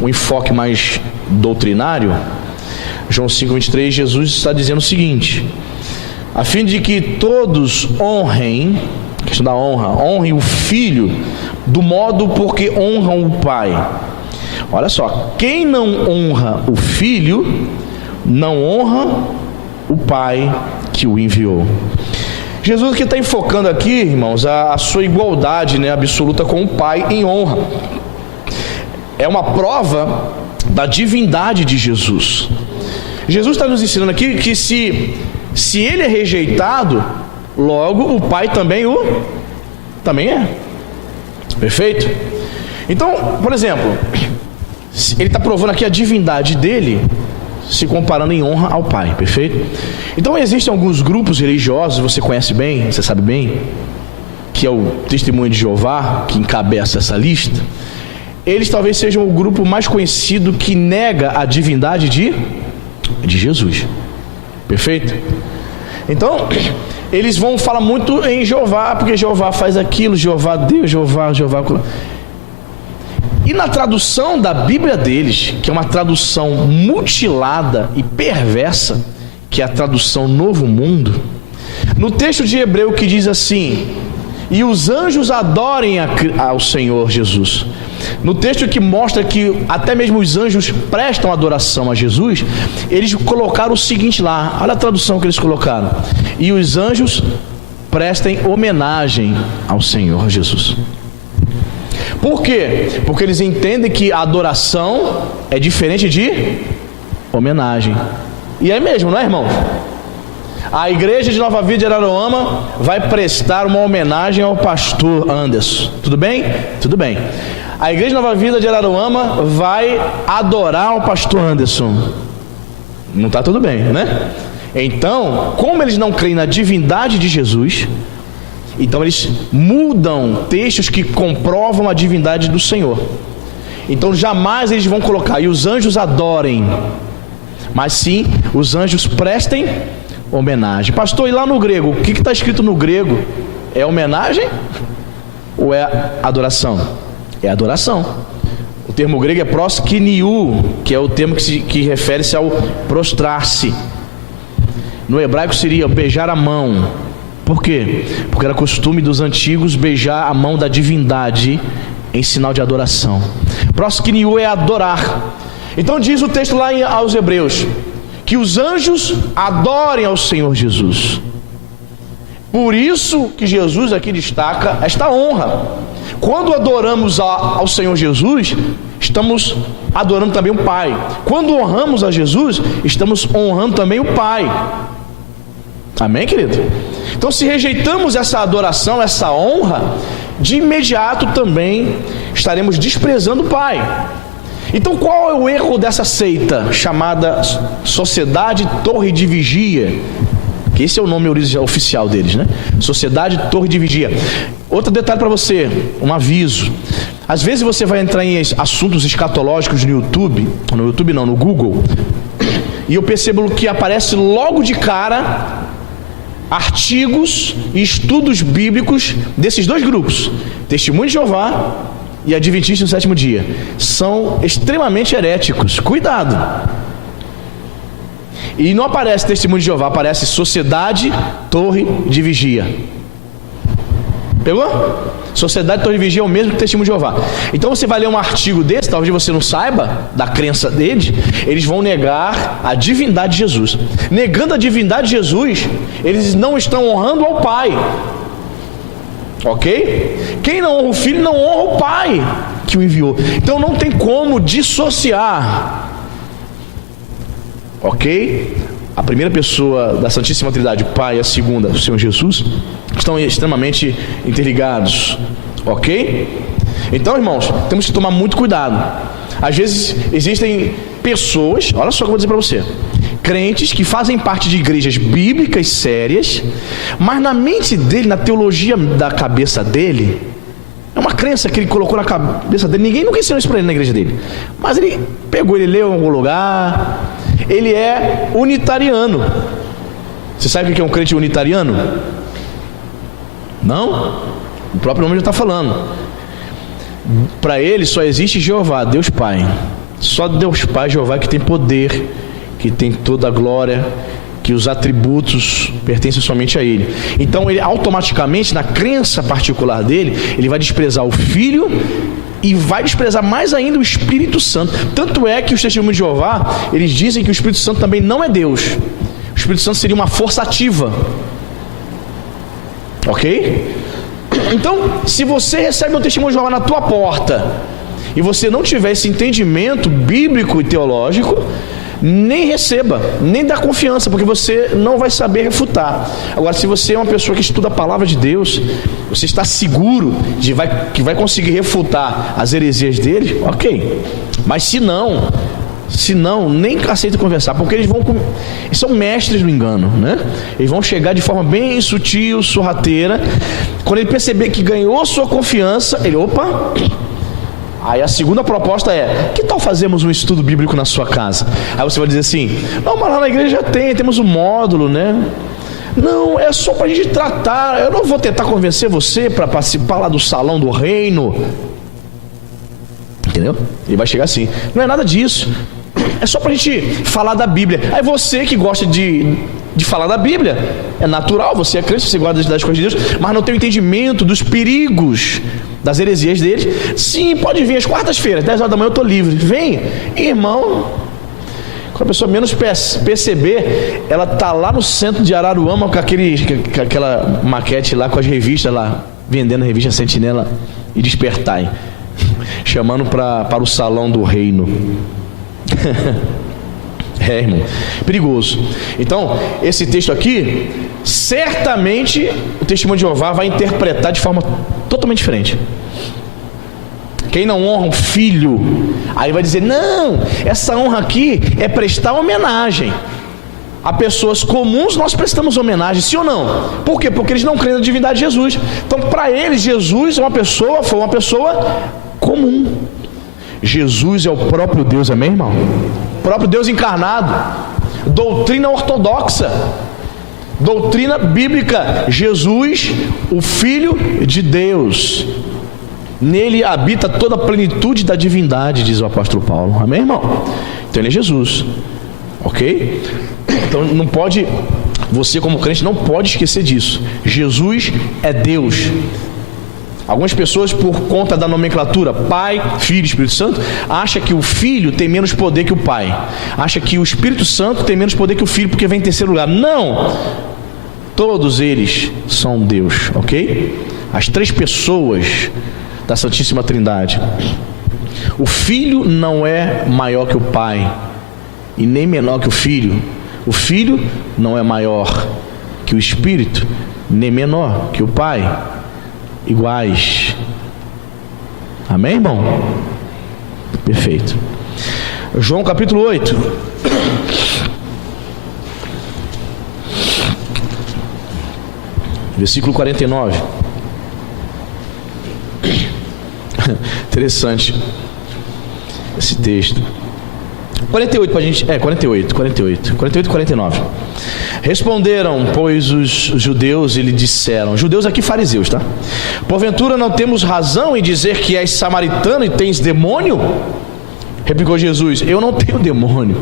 enfoque mais doutrinário. João 5,23, Jesus está dizendo o seguinte: a fim de que todos honrem, questão da honra, honrem o Filho do modo porque honram o Pai. Olha só, quem não honra o Filho, não honra o Pai que o enviou. Jesus que está enfocando aqui, irmãos, a sua igualdade, né, absoluta com o Pai em honra. É uma prova da divindade de Jesus. Jesus está nos ensinando aqui que se ele é rejeitado, logo o Pai também é. Perfeito? Então, por exemplo, ele está provando aqui a divindade dele, se comparando em honra ao Pai. Perfeito? Então existem alguns grupos religiosos, você conhece bem, você sabe bem, que é o Testemunho de Jeová, que encabeça essa lista. Eles talvez sejam o grupo mais conhecido que nega a divindade de Jesus. Perfeito? Então, eles vão falar muito em Jeová, porque Jeová faz aquilo, Jeová Deus, Jeová. E na tradução da Bíblia deles, que é uma tradução mutilada e perversa, que é a tradução Novo Mundo, no texto de Hebreu que diz assim: e os anjos adorem ao Senhor Jesus. No texto que mostra que até mesmo os anjos prestam adoração a Jesus, eles colocaram o seguinte lá, olha a tradução que eles colocaram: e os anjos prestem homenagem ao Senhor Jesus. Por quê? Porque eles entendem que a adoração é diferente de homenagem. E é mesmo, não é, irmão? A igreja de Nova Vida de Araruama vai prestar uma homenagem ao pastor Anderson. Tudo bem? Tudo bem. A igreja de Nova Vida de Araruama vai adorar o pastor Anderson. Não está tudo bem, né? Então, como eles não creem na divindade de Jesus, então eles mudam textos que comprovam a divindade do Senhor. Então jamais eles vão colocar e os anjos adorem, mas sim os anjos prestem homenagem. Pastor, e lá no grego, o que está escrito no grego? É homenagem ou é adoração? É adoração. O termo grego é proskiniu, que é o termo que refere-se ao prostrar-se. No hebraico seria beijar a mão. Por quê? Porque era costume dos antigos beijar a mão da divindade em sinal de adoração. Proskiniu é adorar. Então diz o texto lá aos Hebreus que os anjos adorem ao Senhor Jesus. Por isso que Jesus aqui destaca esta honra. Quando adoramos ao Senhor Jesus, estamos adorando também o Pai. Quando honramos a Jesus, estamos honrando também o Pai. Amém, querido? Então, se rejeitamos essa adoração, essa honra, de imediato também estaremos desprezando o Pai. Então, qual é o erro dessa seita chamada Sociedade Torre de Vigia? Que esse é o nome oficial deles, né? Sociedade Torre de Vigia. Outro detalhe para você, um aviso. Às vezes você vai entrar em assuntos escatológicos no Google, e eu percebo que aparece logo de cara artigos e estudos bíblicos desses dois grupos, Testemunho de Jeová e Adventista do Sétimo Dia. São extremamente heréticos. Cuidado! E não aparece Testemunho de Jeová, aparece Sociedade Torre de Vigia. Pegou? Sociedade Torre de Vigia é o mesmo que Testemunho de Jeová. Então você vai ler um artigo desse, talvez você não saiba da crença deles, eles vão negar a divindade de Jesus. Negando a divindade de Jesus, eles não estão honrando ao Pai. Ok? Quem não honra o Filho não honra o Pai que o enviou. Então não tem como dissociar. Ok? A primeira pessoa da Santíssima Trindade, o Pai, e a segunda, o Senhor Jesus, estão extremamente interligados. Ok? Então, irmãos, temos que tomar muito cuidado. Às vezes existem pessoas, olha só o que eu vou dizer para você, crentes que fazem parte de igrejas bíblicas sérias, mas na mente dele, na teologia da cabeça dele, é uma crença que ele colocou na cabeça dele, ninguém nunca ensinou isso para ele na igreja dele, mas ele pegou, ele leu em algum lugar, ele é unitariano. Você sabe o que é um crente unitariano? Não? O próprio nome já está falando. Para ele só existe Jeová, Deus Pai. Só Deus Pai, Jeová, que tem poder, que tem toda a glória, que os atributos pertencem somente a ele. Então ele automaticamente, na crença particular dele, ele vai desprezar o Filho e vai desprezar mais ainda o Espírito Santo. Tanto é que os testemunhos de Jeová, eles dizem que o Espírito Santo também não é Deus. O Espírito Santo seria uma força ativa. Ok? Então, se você recebe um testemunho de Jeová na tua porta e você não tiver esse entendimento bíblico e teológico, nem receba, nem dá confiança, porque você não vai saber refutar. Agora, se você é uma pessoa que estuda a palavra de Deus, você está seguro que vai conseguir refutar as heresias dele, ok. Mas se não, nem aceita conversar, porque eles são mestres do engano, né? Eles vão chegar de forma bem sutil, sorrateira. Quando ele perceber que ganhou sua confiança, ele, opa. Aí a segunda proposta é: que tal fazermos um estudo bíblico na sua casa? Aí você vai dizer assim: não, mas lá na igreja temos um módulo, né? Não, é só para a gente tratar. Eu não vou tentar convencer você para participar lá do salão do reino. Entendeu? Ele vai chegar assim: não é nada disso, é só para a gente falar da Bíblia. Aí você que gosta de falar da Bíblia, é natural, você é crente, você gosta das coisas de Deus, mas não tem o entendimento dos perigos das heresias deles. Sim, pode vir às quartas-feiras, 10 horas da manhã eu estou livre. Vem, irmão. Quando a pessoa menos perceber, ela está lá no centro de Araruama com aquela maquete lá, com as revistas lá, vendendo a revista Sentinela e Despertai, chamando para o salão do reino. É, irmão, perigoso. Então, esse texto aqui, certamente o testemunho de Jeová vai interpretar de forma totalmente diferente. Quem não honra um filho, aí vai dizer: não, essa honra aqui é prestar homenagem. A pessoas comuns nós prestamos homenagem, sim ou não? Por quê? Porque eles não creem na divindade de Jesus. Então, para eles, Jesus foi uma pessoa comum. Jesus é o próprio Deus, amém, irmão? O próprio Deus encarnado. Doutrina ortodoxa, doutrina bíblica. Jesus, o Filho de Deus, nele habita toda a plenitude da divindade, diz o apóstolo Paulo, amém, irmão? Então ele é Jesus, ok? Então não pode, você como crente não pode esquecer disso. Jesus é Deus. Algumas pessoas, por conta da nomenclatura Pai, Filho e Espírito Santo, acham que o Filho tem menos poder que o Pai, acha que o Espírito Santo tem menos poder que o Filho porque vem em terceiro lugar. Não! Todos eles são Deus, ok? As três pessoas da Santíssima Trindade. O Filho não é maior que o Pai e nem menor que o Filho. O Filho não é maior que o Espírito, nem menor que o Pai. Iguais. Amém, irmão? Perfeito. João capítulo 8. Versículo 49. Interessante esse texto. 48 pra gente. 48 e 49. Responderam, pois, os judeus e lhe disseram, judeus aqui fariseus, tá? Porventura não temos razão em dizer que és samaritano e tens demônio? Replicou Jesus: eu não tenho demônio.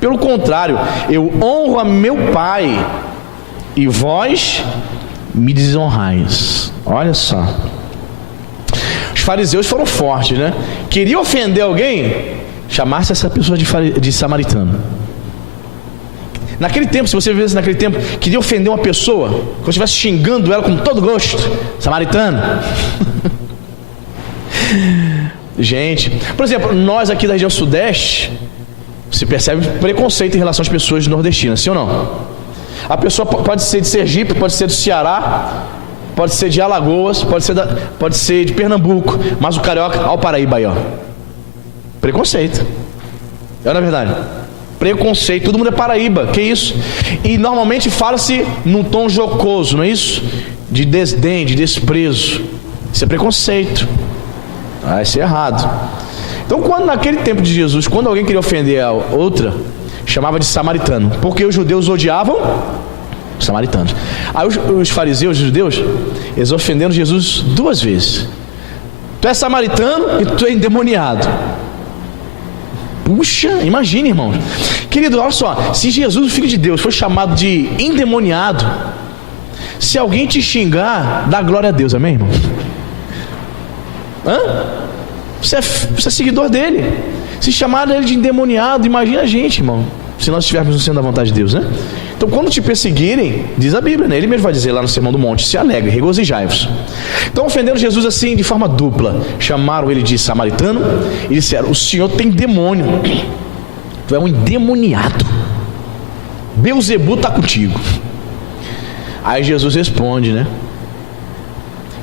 Pelo contrário, eu honro a meu Pai, e vós me desonrais. Olha só. Os fariseus foram fortes, né? Queria ofender alguém, chamasse essa pessoa de samaritano. Naquele tempo, se você vivesse naquele tempo, queria ofender uma pessoa, quando estivesse xingando ela com todo gosto, samaritano. Gente, por exemplo, nós aqui da região sudeste, você percebe preconceito em relação às pessoas nordestinas, sim ou não? A pessoa pode ser de Sergipe, pode ser do Ceará, pode ser de Alagoas, pode ser de Pernambuco, mas o carioca, olha o Paraíba aí, ó. Preconceito. É na verdade. Preconceito, todo mundo é Paraíba, que isso? E normalmente fala-se num tom jocoso, não é isso? De desdém, de desprezo. Isso é preconceito. Isso é errado. Então, quando naquele tempo de Jesus, quando alguém queria ofender a outra, chamava de samaritano, porque os judeus odiavam os samaritanos. Aí os fariseus, os judeus, eles ofenderam Jesus 2 vezes. Tu é samaritano e tu é endemoniado. Puxa, imagine, irmão. Querido, olha só, se Jesus, o Filho de Deus, foi chamado de endemoniado, se alguém te xingar, dá glória a Deus, amém, irmão? Você é seguidor dele. Se chamaram ele de endemoniado, imagina a gente, irmão, se nós estivermos no centro da vontade de Deus, né? Então, quando te perseguirem, diz a Bíblia, né? Ele mesmo vai dizer lá no Sermão do Monte: se alegre, regozijai-vos. Então, ofenderam Jesus assim, de forma dupla. Chamaram ele de samaritano e disseram: o Senhor tem demônio, tu é um endemoniado, Beelzebu está contigo. Aí Jesus responde, né?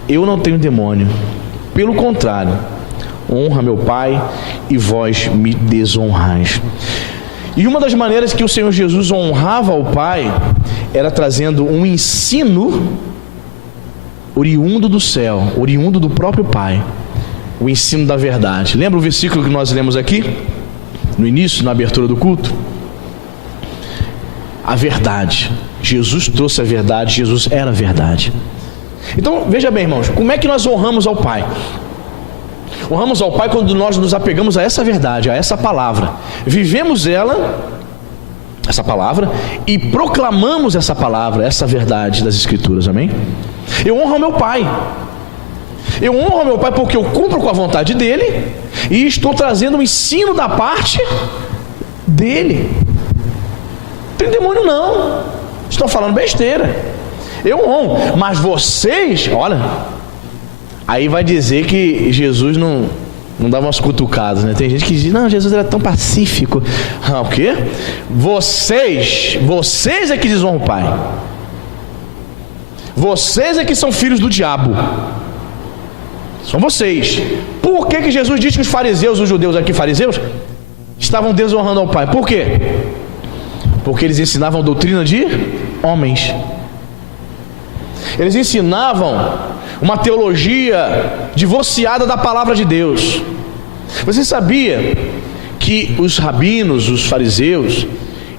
Eu não tenho demônio, pelo contrário, honra meu Pai e vós me desonrais. E uma das maneiras que o Senhor Jesus honrava o Pai era trazendo um ensino oriundo do céu, oriundo do próprio Pai, o ensino da verdade. Lembra o versículo que nós lemos aqui no início, na abertura do culto? A verdade. Jesus trouxe a verdade, Jesus era a verdade. Então, veja bem, irmãos, como é que nós honramos ao Pai? Honramos ao Pai quando nós nos apegamos a essa verdade, a essa palavra, vivemos essa palavra, e proclamamos essa palavra, essa verdade das Escrituras, amém? Eu honro ao meu Pai. Eu honro ao meu Pai porque eu cumpro com a vontade dele e estou trazendo um ensino da parte dele. Não tem demônio não, estou falando besteira. Eu honro, mas vocês, olha, aí vai dizer que Jesus não dava umas cutucadas, né? Tem gente que diz: não, Jesus era tão pacífico. O quê? Vocês é que desonram o Pai. Vocês é que são filhos do diabo. São vocês. Por que Jesus disse que os fariseus, os judeus aqui fariseus, estavam desonrando ao Pai? Por quê? Porque eles ensinavam doutrina de homens. Eles ensinavam uma teologia divorciada da palavra de Deus. Você sabia que os rabinos, os fariseus,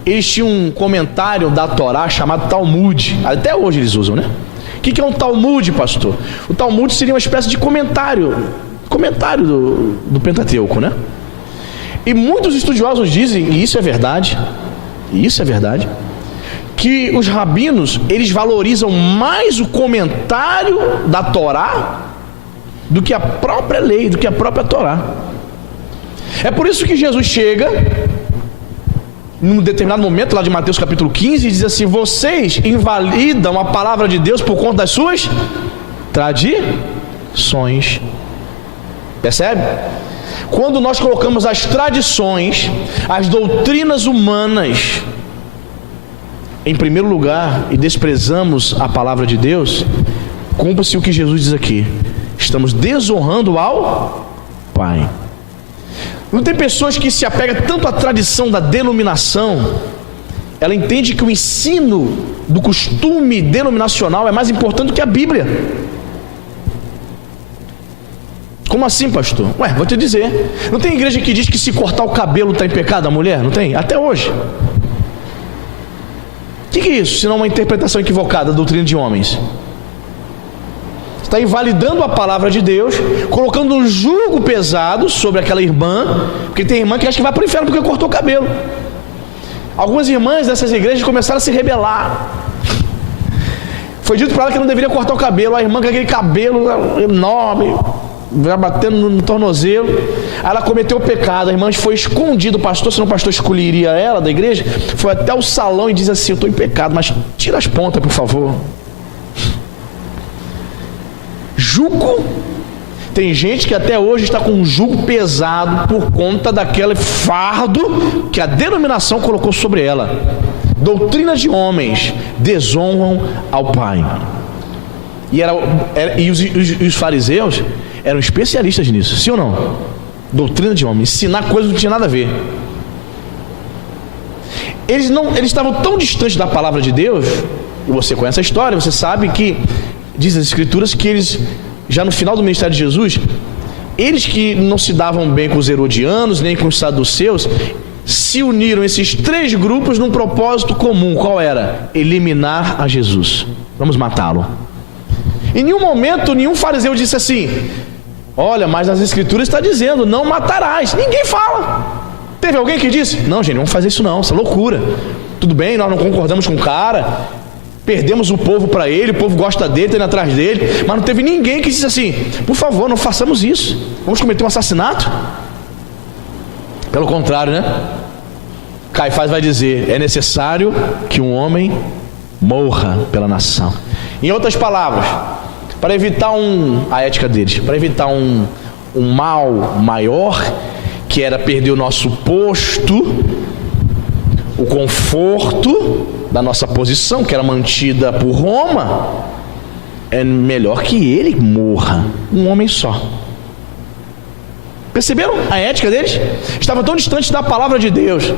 eles tinham um comentário da Torá chamado Talmud? Até hoje eles usam, né? O que é um Talmud, pastor? O Talmud seria uma espécie de comentário do Pentateuco, né? E muitos estudiosos dizem, e isso é verdade, que os rabinos, eles valorizam mais o comentário da Torá do que a própria lei, do que a própria Torá. É por isso que Jesus chega num determinado momento lá de Mateus capítulo 15 e diz assim: vocês invalidam a palavra de Deus por conta das suas tradições. Percebe? Quando nós colocamos as tradições, as doutrinas humanas em primeiro lugar e desprezamos a palavra de Deus, cumpra-se o que Jesus diz aqui: estamos desonrando ao Pai. Não tem pessoas que se apegam tanto à tradição da denominação, ela entende que o ensino do costume denominacional é mais importante do que a Bíblia. Como assim, pastor? Vou te dizer, não tem igreja que diz que se cortar o cabelo está em pecado a mulher? Não tem? Até hoje. O que é isso, senão uma interpretação equivocada da doutrina de homens? Está invalidando a palavra de Deus, colocando um jugo pesado sobre aquela irmã, porque tem irmã que acha que vai para o inferno porque cortou o cabelo. Algumas irmãs dessas igrejas começaram a se rebelar. Foi dito para ela que não deveria cortar o cabelo. A irmã com aquele cabelo enorme, vai batendo no tornozelo. Aí ela cometeu o pecado. A irmã foi escondida do pastor, senão o pastor escolheria ela da igreja. Foi até o salão e diz assim: eu estou em pecado, mas tira as pontas, por favor. Jugo. Tem gente que até hoje está com um jugo pesado por conta daquele fardo que a denominação colocou sobre ela. Doutrinas de homens desonram ao Pai. E os fariseus eram especialistas nisso, sim ou não? Doutrina de homens, ensinar coisas que não tinha nada a ver. Eles estavam tão distantes da palavra de Deus, e você conhece a história, você sabe que diz as Escrituras que eles, já no final do ministério de Jesus, eles que não se davam bem com os herodianos, nem com os saduceus, se uniram, esses três grupos, num propósito comum. Qual era? Eliminar a Jesus. Vamos matá-lo. Em nenhum momento, nenhum fariseu disse assim: Olha, mas as escrituras está dizendo, não matarás. Ninguém fala. Teve alguém que disse, não gente, não vamos fazer isso não, isso é loucura. Tudo bem, nós não concordamos com o cara, perdemos o povo para ele, o povo gosta dele, está indo atrás dele, mas não teve ninguém que disse assim, por favor, não façamos isso, vamos cometer um assassinato. Pelo contrário, né? Caifás vai dizer, é necessário que um homem morra pela nação. Em outras palavras, para evitar a ética deles, para evitar um mal maior, que era perder o nosso posto, o conforto da nossa posição, que era mantida por Roma, é melhor que ele morra, um homem só. Perceberam a ética deles? Estava tão distante da palavra de Deus,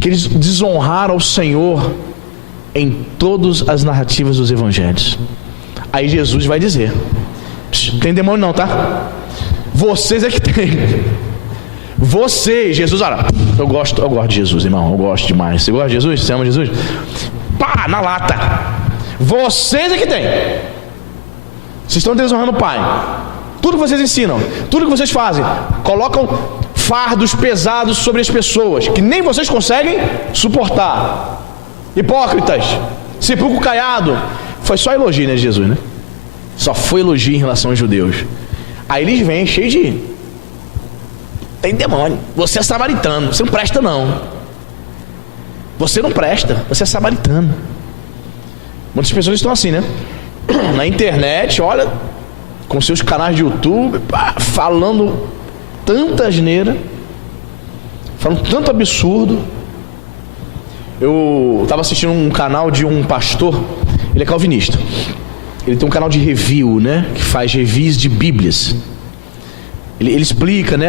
que eles desonraram o Senhor em todas as narrativas dos evangelhos. Aí Jesus vai dizer, tem demônio não, tá? Vocês é que tem. Vocês, Jesus, olha, eu gosto de Jesus, irmão, eu gosto demais. Você gosta de Jesus? Você ama Jesus? Pá, na lata. Vocês é que tem. Vocês estão desonrando o Pai. Tudo que vocês ensinam, tudo que vocês fazem, colocam fardos pesados sobre as pessoas, que nem vocês conseguem suportar. Hipócritas, sepulcro caiado. Foi só elogio, né, de Jesus, né? Só foi elogio em relação aos judeus. Aí eles vêm cheios de... Tem demônio, você é samaritano, você não presta não. Você não presta, você é samaritano. Muitas pessoas estão assim, né? Na internet, olha, com seus canais de YouTube, falando tanta asneira, falando tanto absurdo. Eu estava assistindo um canal de um pastor, ele é calvinista. Ele tem um canal de review, né? Que faz reviews de bíblias. Ele explica, né,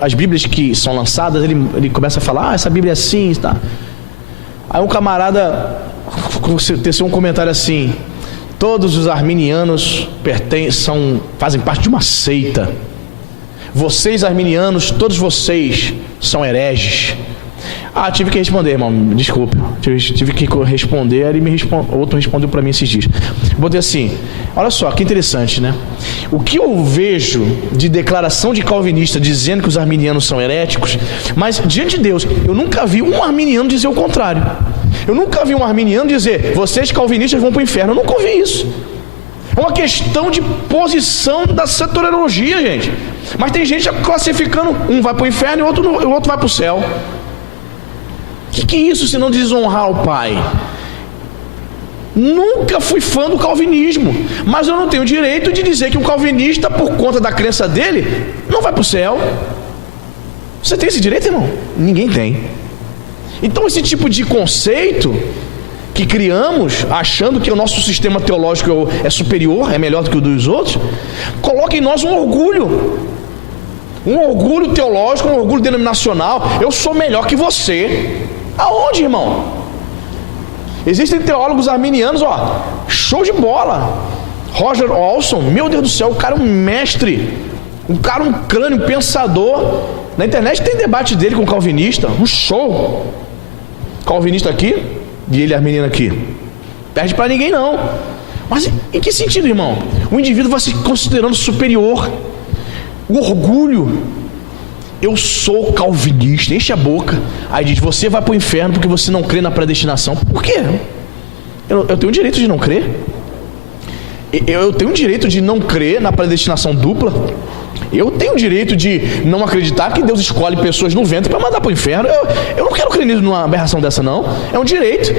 as bíblias que são lançadas, ele começa a falar, essa bíblia é assim, tá? Aí um camarada teceu um comentário assim, todos os arminianos fazem parte de uma seita. Vocês arminianos, todos vocês são hereges. Tive que responder, irmão, desculpa. Tive que responder, aí outro respondeu para mim esses dias. Botei assim, olha só, que interessante, né? O que eu vejo de declaração de calvinista dizendo que os arminianos são heréticos, mas diante de Deus, eu nunca vi um arminiano dizer o contrário. Eu nunca vi um arminiano dizer, vocês calvinistas vão para o inferno. Eu nunca ouvi isso. É uma questão de posição da soteriologia, gente. Mas tem gente classificando, um vai para o inferno e o outro vai para o céu. O que é isso se não desonrar o Pai? Nunca fui fã do calvinismo, mas eu não tenho direito de dizer que um calvinista, por conta da crença dele, não vai para o céu. Você tem esse direito, irmão? Ninguém tem. Então esse tipo de conceito que criamos, achando que o nosso sistema teológico é superior, é melhor do que o dos outros, coloca em nós um orgulho teológico, um orgulho denominacional. Eu sou melhor que você. Aonde, irmão? Existem teólogos arminianos, show de bola. Roger Olson, meu Deus do céu, o cara é um mestre, um crânio, um pensador. Na internet tem debate dele com calvinista, um show. Calvinista aqui e ele arminiano aqui. Perde para ninguém não. Mas em que sentido, irmão? O indivíduo vai se considerando superior. O orgulho. Eu sou calvinista, enche a boca. Aí diz, você vai para o inferno porque você não crê na predestinação. Por quê? Eu tenho o direito de não crer. Eu tenho o direito de não crer na predestinação dupla. Eu tenho o direito de não acreditar que Deus escolhe pessoas no ventre para mandar para o inferno. Eu não quero crer numa aberração dessa não. É um direito.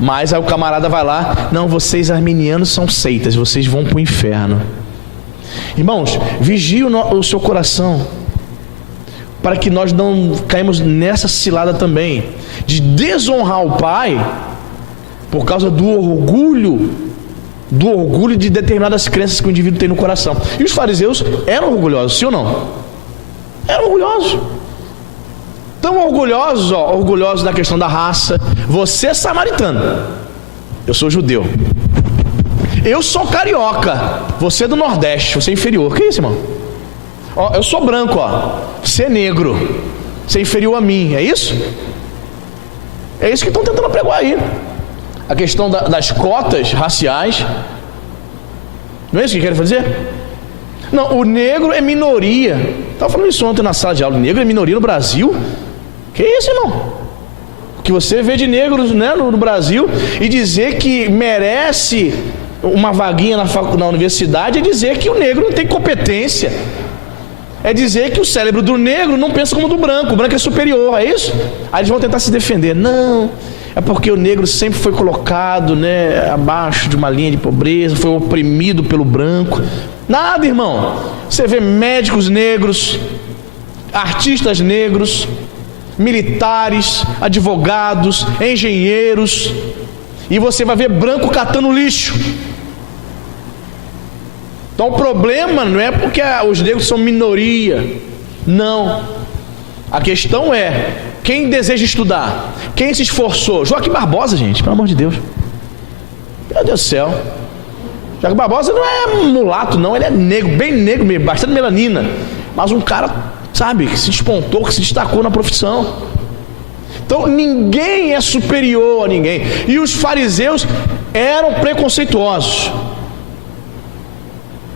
Mas aí o camarada vai lá, não, vocês arminianos são seitas, vocês vão para o inferno. Irmãos, vigie o seu coração, para que nós não caímos nessa cilada também, de desonrar o Pai, por causa do orgulho de determinadas crenças que o indivíduo tem no coração. E os fariseus eram orgulhosos, sim ou não? Eram orgulhosos. Tão orgulhosos, orgulhosos da questão da raça. Você é samaritano, eu sou judeu. Eu sou carioca, você é do Nordeste, você é inferior. Que isso, irmão? Eu sou branco, você é negro, você é inferior a mim, é isso? É isso que estão tentando pregar aí. A questão das cotas raciais. Não é isso que querem fazer? Não, o negro é minoria. Estava falando isso ontem na sala de aula. O negro é minoria no Brasil? Que isso, irmão? O que você vê de negros, né, no Brasil, e dizer que merece uma vaguinha na universidade é dizer que o negro não tem competência. É dizer que o cérebro do negro não pensa como o do branco. O branco é superior, é isso? Aí eles vão tentar se defender. Não, é porque o negro sempre foi colocado, né, abaixo de uma linha de pobreza, foi oprimido pelo branco. Nada, irmão. Você vê médicos negros, artistas negros, militares, advogados, engenheiros, e você vai ver branco catando lixo. Então o problema não é porque os negros são minoria, não. A questão é quem deseja estudar, quem se esforçou. Joaquim Barbosa, gente, pelo amor de Deus, meu Deus do céu. Joaquim Barbosa não é mulato, não, ele é negro, bem negro mesmo, bastante melanina, mas um cara, sabe, que se despontou, que se destacou na profissão. Então ninguém é superior a ninguém. E os fariseus eram preconceituosos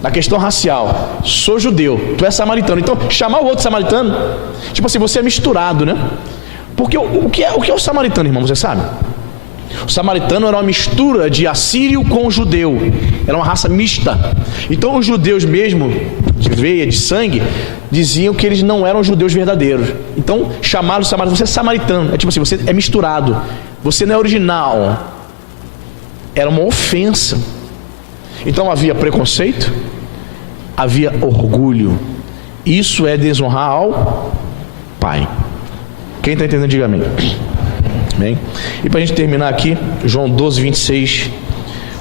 na questão racial. Sou judeu, tu é samaritano, então chamar o outro samaritano, tipo assim, você é misturado, né? Porque o que é o samaritano, irmão, você sabe? O samaritano era uma mistura de assírio com judeu, era uma raça mista. Então os judeus mesmo, de veia, de sangue, diziam que eles não eram judeus verdadeiros. Então chamaram o samaritano, você é samaritano, é tipo assim, você é misturado, você não é original. Era uma ofensa. Então havia preconceito, havia orgulho. Isso é desonrar ao Pai. Quem está entendendo, diga amém. Bem, e para a gente terminar aqui, João 12, 26,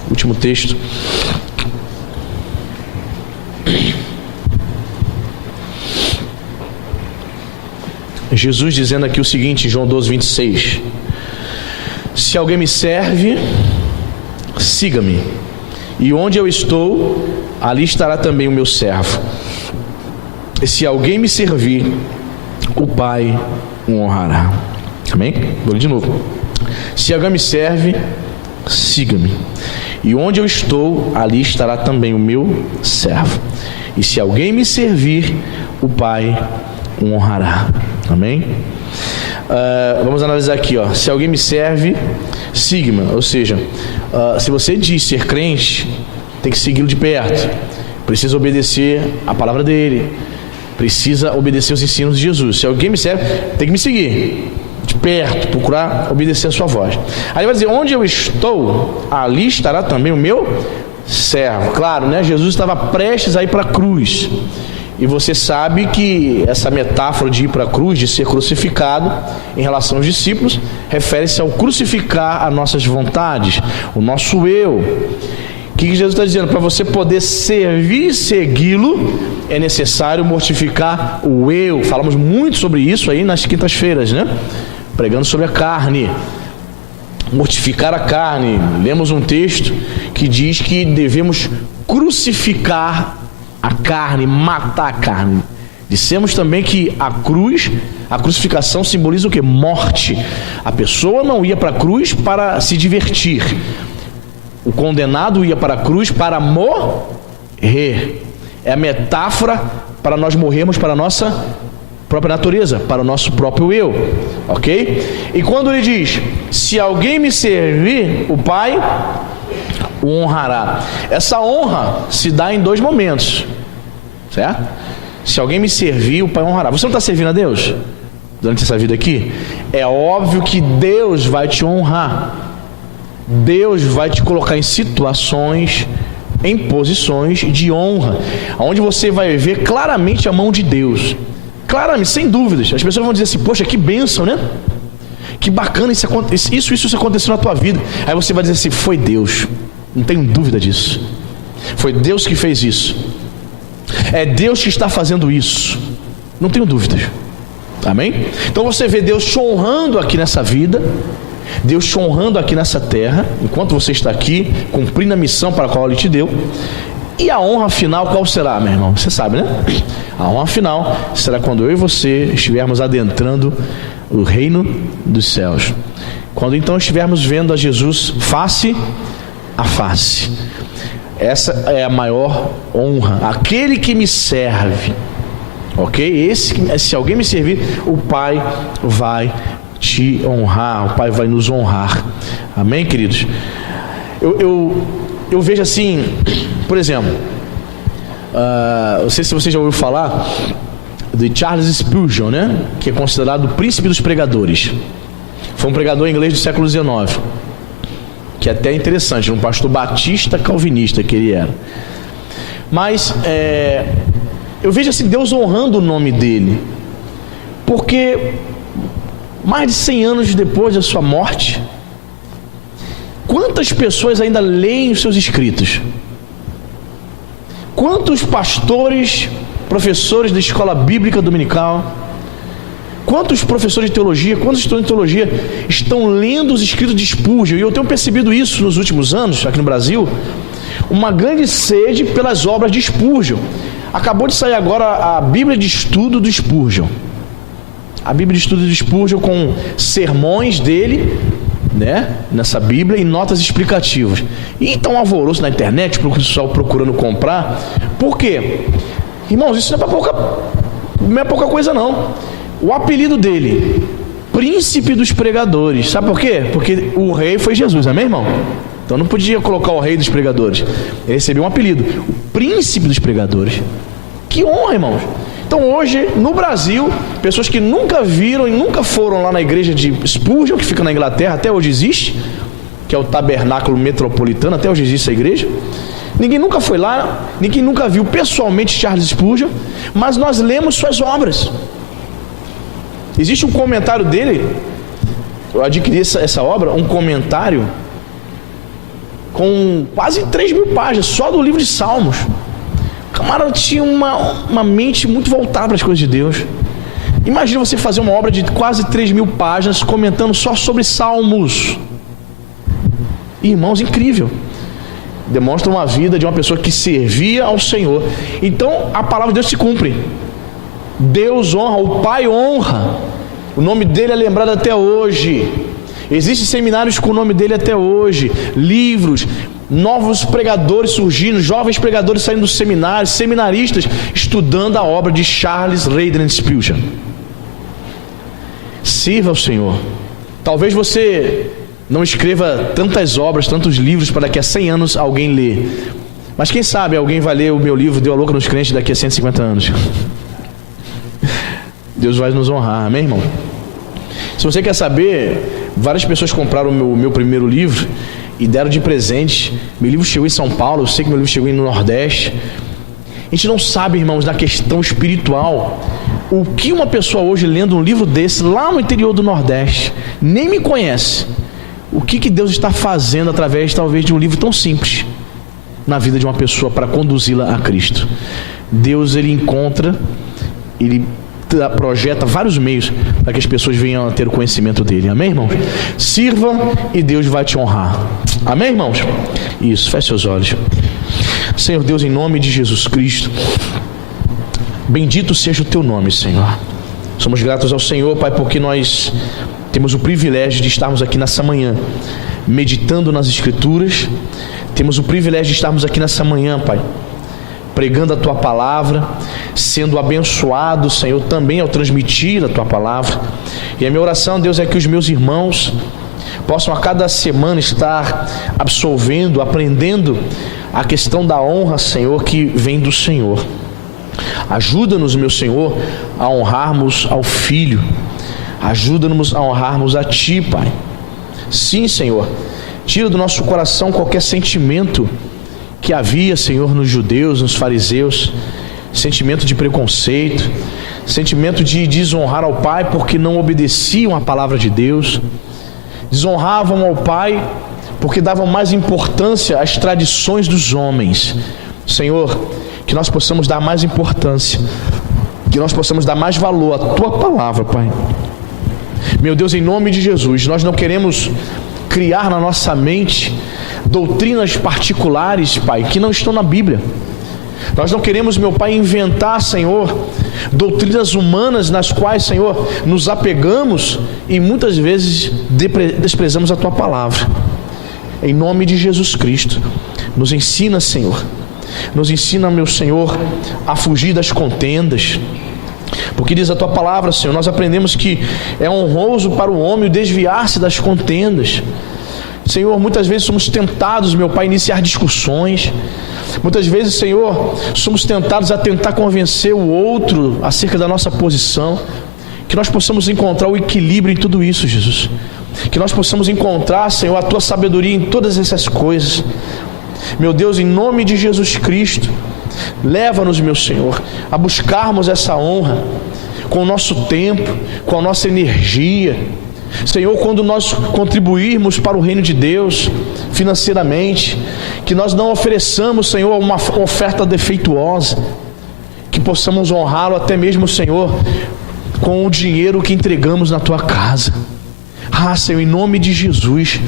último texto. Jesus dizendo aqui o seguinte, João 12, 26: se alguém me serve, siga-me, e onde eu estou, ali estará também o meu servo. E se alguém me servir, o Pai o honrará. Amém? Vou ler de novo. Se alguém me serve, siga-me, e onde eu estou, ali estará também o meu servo. E se alguém me servir, o Pai o honrará. Amém? Vamos analisar aqui, ó. Se alguém me serve, siga-me. Ou seja, se você diz ser crente, tem que segui-lo de perto. Precisa obedecer a palavra dele. Precisa obedecer os ensinos de Jesus. Se alguém me serve, tem que me seguir de perto, procurar obedecer a sua voz. Aí vai dizer, onde eu estou, ali estará também o meu servo. Claro, né? Jesus estava prestes a ir para a cruz. E você sabe que essa metáfora de ir para a cruz, de ser crucificado, em relação aos discípulos, refere-se ao crucificar as nossas vontades, o nosso eu. O que Jesus está dizendo? Para você poder servir e segui-lo, é necessário mortificar o eu. Falamos muito sobre isso aí nas quintas-feiras, né? Pregando sobre a carne. Mortificar a carne. Lemos um texto que diz que devemos crucificar a carne, matar a carne. Dissemos também que a crucificação simboliza o quê? Morte. A pessoa não ia para a cruz para se divertir. O condenado ia para a cruz para morrer. É a metáfora para nós morrermos para a nossa própria natureza, para o nosso próprio eu, ok? E quando ele diz, se alguém me servir, o Pai o honrará. Essa honra se dá em dois momentos, certo? Se alguém me servir, o Pai honrará. Você não está servindo a Deus durante essa vida aqui? É óbvio que Deus vai te honrar. Deus vai te colocar em situações, em posições de honra, onde você vai ver claramente a mão de Deus. Claramente, sem dúvidas. As pessoas vão dizer assim, poxa, que bênção, né? Que bacana isso aconteceu na tua vida. Aí você vai dizer assim, foi Deus. Não tenho dúvida disso. Foi Deus que fez isso. É Deus que está fazendo isso. Não tenho dúvidas. Amém? Então você vê Deus te honrando aqui nessa vida, Deus te honrando aqui nessa terra, enquanto você está aqui, cumprindo a missão para a qual Ele te deu. E a honra final qual será, meu irmão? Você sabe, né? A honra final será quando eu e você estivermos adentrando o reino dos céus. Quando então estivermos vendo a Jesus face a face. Essa é a maior honra. Aquele que me serve, ok? Se alguém me servir, o Pai vai te honrar, o Pai vai nos honrar. Amém, queridos? Eu vejo assim, por exemplo, não sei se você já ouviu falar de Charles Spurgeon, né? Que é considerado o príncipe dos pregadores. Foi um pregador inglês do século XIX, que é até interessante, um pastor batista calvinista que ele era. Mas eu vejo assim, Deus honrando o nome dele, porque mais de 100 anos depois da sua morte, quantas pessoas ainda leem os seus escritos? Quantos pastores, professores da escola bíblica dominical, quantos professores de teologia, quantos estudantes de teologia estão lendo os escritos de Spurgeon? E eu tenho percebido isso nos últimos anos, aqui no Brasil, uma grande sede pelas obras de Spurgeon. Acabou de sair agora a Bíblia de Estudo do Spurgeon. A Bíblia de Estudo do Spurgeon com sermões dele, né, nessa Bíblia, e notas explicativas. E então um alvoroço na internet, o pessoal procurando comprar. Por quê? Irmãos, isso não é pouca coisa não. O apelido dele, príncipe dos pregadores, sabe por quê? Porque o rei foi Jesus, amém, irmão? Então não podia colocar o rei dos pregadores. Ele recebeu um apelido, o príncipe dos pregadores. Que honra, irmãos! Então hoje, no Brasil, pessoas que nunca viram e nunca foram lá na igreja de Spurgeon, que fica na Inglaterra, até hoje existe, que é o Tabernáculo Metropolitano, até hoje existe essa igreja. Ninguém nunca foi lá, ninguém nunca viu pessoalmente Charles Spurgeon, mas nós lemos suas obras. Existe um comentário dele, eu adquiri essa obra, um comentário com quase 3.000 páginas, só do livro de Salmos. O camarada tinha uma mente muito voltada para as coisas de Deus. Imagina você fazer uma obra de quase 3.000 páginas comentando só sobre Salmos. Irmãos, incrível. Demonstra uma vida de uma pessoa que servia ao Senhor. Então a palavra de Deus se cumpre. Deus honra, o Pai honra. O nome dele é lembrado até hoje. Existem seminários com o nome dele até hoje. Livros, novos pregadores surgindo, jovens pregadores saindo dos seminários, seminaristas estudando a obra de Charles Haddon Spurgeon. Sirva ao Senhor. Talvez você não escreva tantas obras, tantos livros para daqui a 100 anos alguém ler. Mas quem sabe alguém vai ler o meu livro Deu a Louca nos Crentes daqui a 150 anos. Deus vai nos honrar, amém, irmão? Se você quer saber, várias pessoas compraram o meu primeiro livro e deram de presente. Meu livro chegou em São Paulo, eu sei que meu livro chegou no Nordeste. A gente não sabe, irmãos, na questão espiritual, o que uma pessoa hoje lendo um livro desse lá no interior do Nordeste, nem me conhece, o que Deus está fazendo através talvez de um livro tão simples na vida de uma pessoa para conduzi-la a Cristo. Deus, ele encontra, ele projeta vários meios para que as pessoas venham a ter o conhecimento dele, amém, irmãos? Sirva e Deus vai te honrar, amém, irmãos? Isso, feche seus olhos. Senhor Deus, em nome de Jesus Cristo, bendito seja o teu nome, Senhor. Somos gratos ao Senhor, Pai, porque nós temos o privilégio de estarmos aqui nessa manhã meditando nas Escrituras. Temos o privilégio de estarmos aqui nessa manhã, Pai, pregando a Tua Palavra, sendo abençoado, Senhor, também ao transmitir a Tua Palavra. E a minha oração, Deus, é que os meus irmãos possam a cada semana estar absolvendo, aprendendo a questão da honra, Senhor, que vem do Senhor. Ajuda-nos, meu Senhor, a honrarmos ao Filho. Ajuda-nos a honrarmos a Ti, Pai. Sim, Senhor, tira do nosso coração qualquer sentimento que havia, Senhor, nos judeus, nos fariseus, sentimento de preconceito, sentimento de desonrar ao Pai porque não obedeciam à palavra de Deus, desonravam ao Pai porque davam mais importância às tradições dos homens. Senhor, que nós possamos dar mais importância, que nós possamos dar mais valor à Tua palavra, Pai. Meu Deus, em nome de Jesus, nós não queremos criar na nossa mente doutrinas particulares, Pai, que não estão na Bíblia. Nós não queremos, meu Pai, inventar, Senhor, doutrinas humanas nas quais, Senhor, nos apegamos e muitas vezes desprezamos a Tua palavra. Em nome de Jesus Cristo, Nos ensina, Senhor. Nos ensina, meu Senhor, a fugir das contendas. Porque diz a tua palavra, Senhor, nós aprendemos que é honroso para o homem o desviar-se das contendas. Senhor, muitas vezes somos tentados, meu Pai, a iniciar discussões. Muitas vezes, Senhor, somos tentados a tentar convencer o outro acerca da nossa posição. Que nós possamos encontrar o equilíbrio em tudo isso, Jesus. Que nós possamos encontrar, Senhor, a tua sabedoria em todas essas coisas. Meu Deus, em nome de Jesus Cristo, leva-nos, meu Senhor, a buscarmos essa honra com o nosso tempo, com a nossa energia. Senhor, quando nós contribuirmos para o reino de Deus financeiramente, que nós não ofereçamos, Senhor, uma oferta defeituosa, que possamos honrá-lo até mesmo, Senhor, com o dinheiro que entregamos na tua casa. Senhor, em nome de Jesus,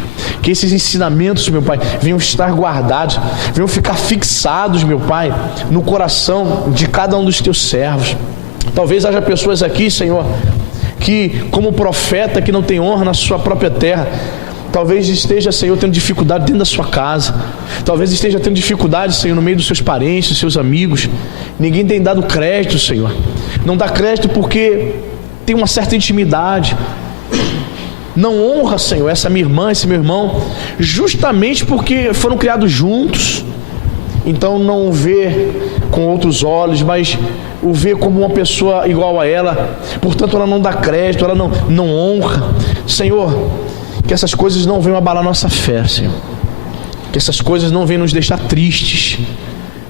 que esses ensinamentos, meu Pai, venham estar guardados, venham ficar fixados, meu Pai, no coração de cada um dos teus servos. Talvez haja pessoas aqui, Senhor, que como profeta que não tem honra na sua própria terra, talvez esteja, Senhor, tendo dificuldade dentro da sua casa, talvez esteja tendo dificuldade, Senhor, no meio dos seus parentes, dos seus amigos. Ninguém tem dado crédito, Senhor. Não dá crédito porque tem uma certa intimidade. Não honra, Senhor, essa minha irmã, esse meu irmão, justamente porque foram criados juntos. Então não o vê com outros olhos, mas o vê como uma pessoa igual a ela. Portanto, ela não dá crédito, ela não honra. Senhor, que essas coisas não venham abalar nossa fé, Senhor. Que essas coisas não venham nos deixar tristes,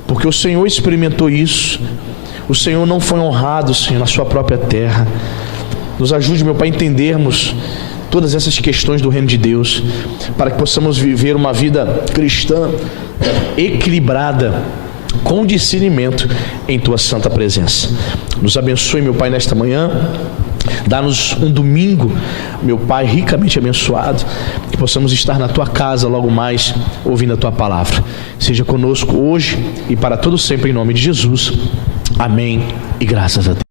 porque o Senhor experimentou isso. O Senhor não foi honrado, Senhor, na sua própria terra. Nos ajude, meu Pai, a entendermos todas essas questões do reino de Deus, para que possamos viver uma vida cristã equilibrada, com discernimento em tua santa presença. Nos abençoe, meu Pai, nesta manhã. Dá-nos um domingo, meu Pai, ricamente abençoado, que possamos estar na tua casa logo mais, ouvindo a tua palavra. Seja conosco hoje e para todo sempre, em nome de Jesus. Amém e graças a Deus.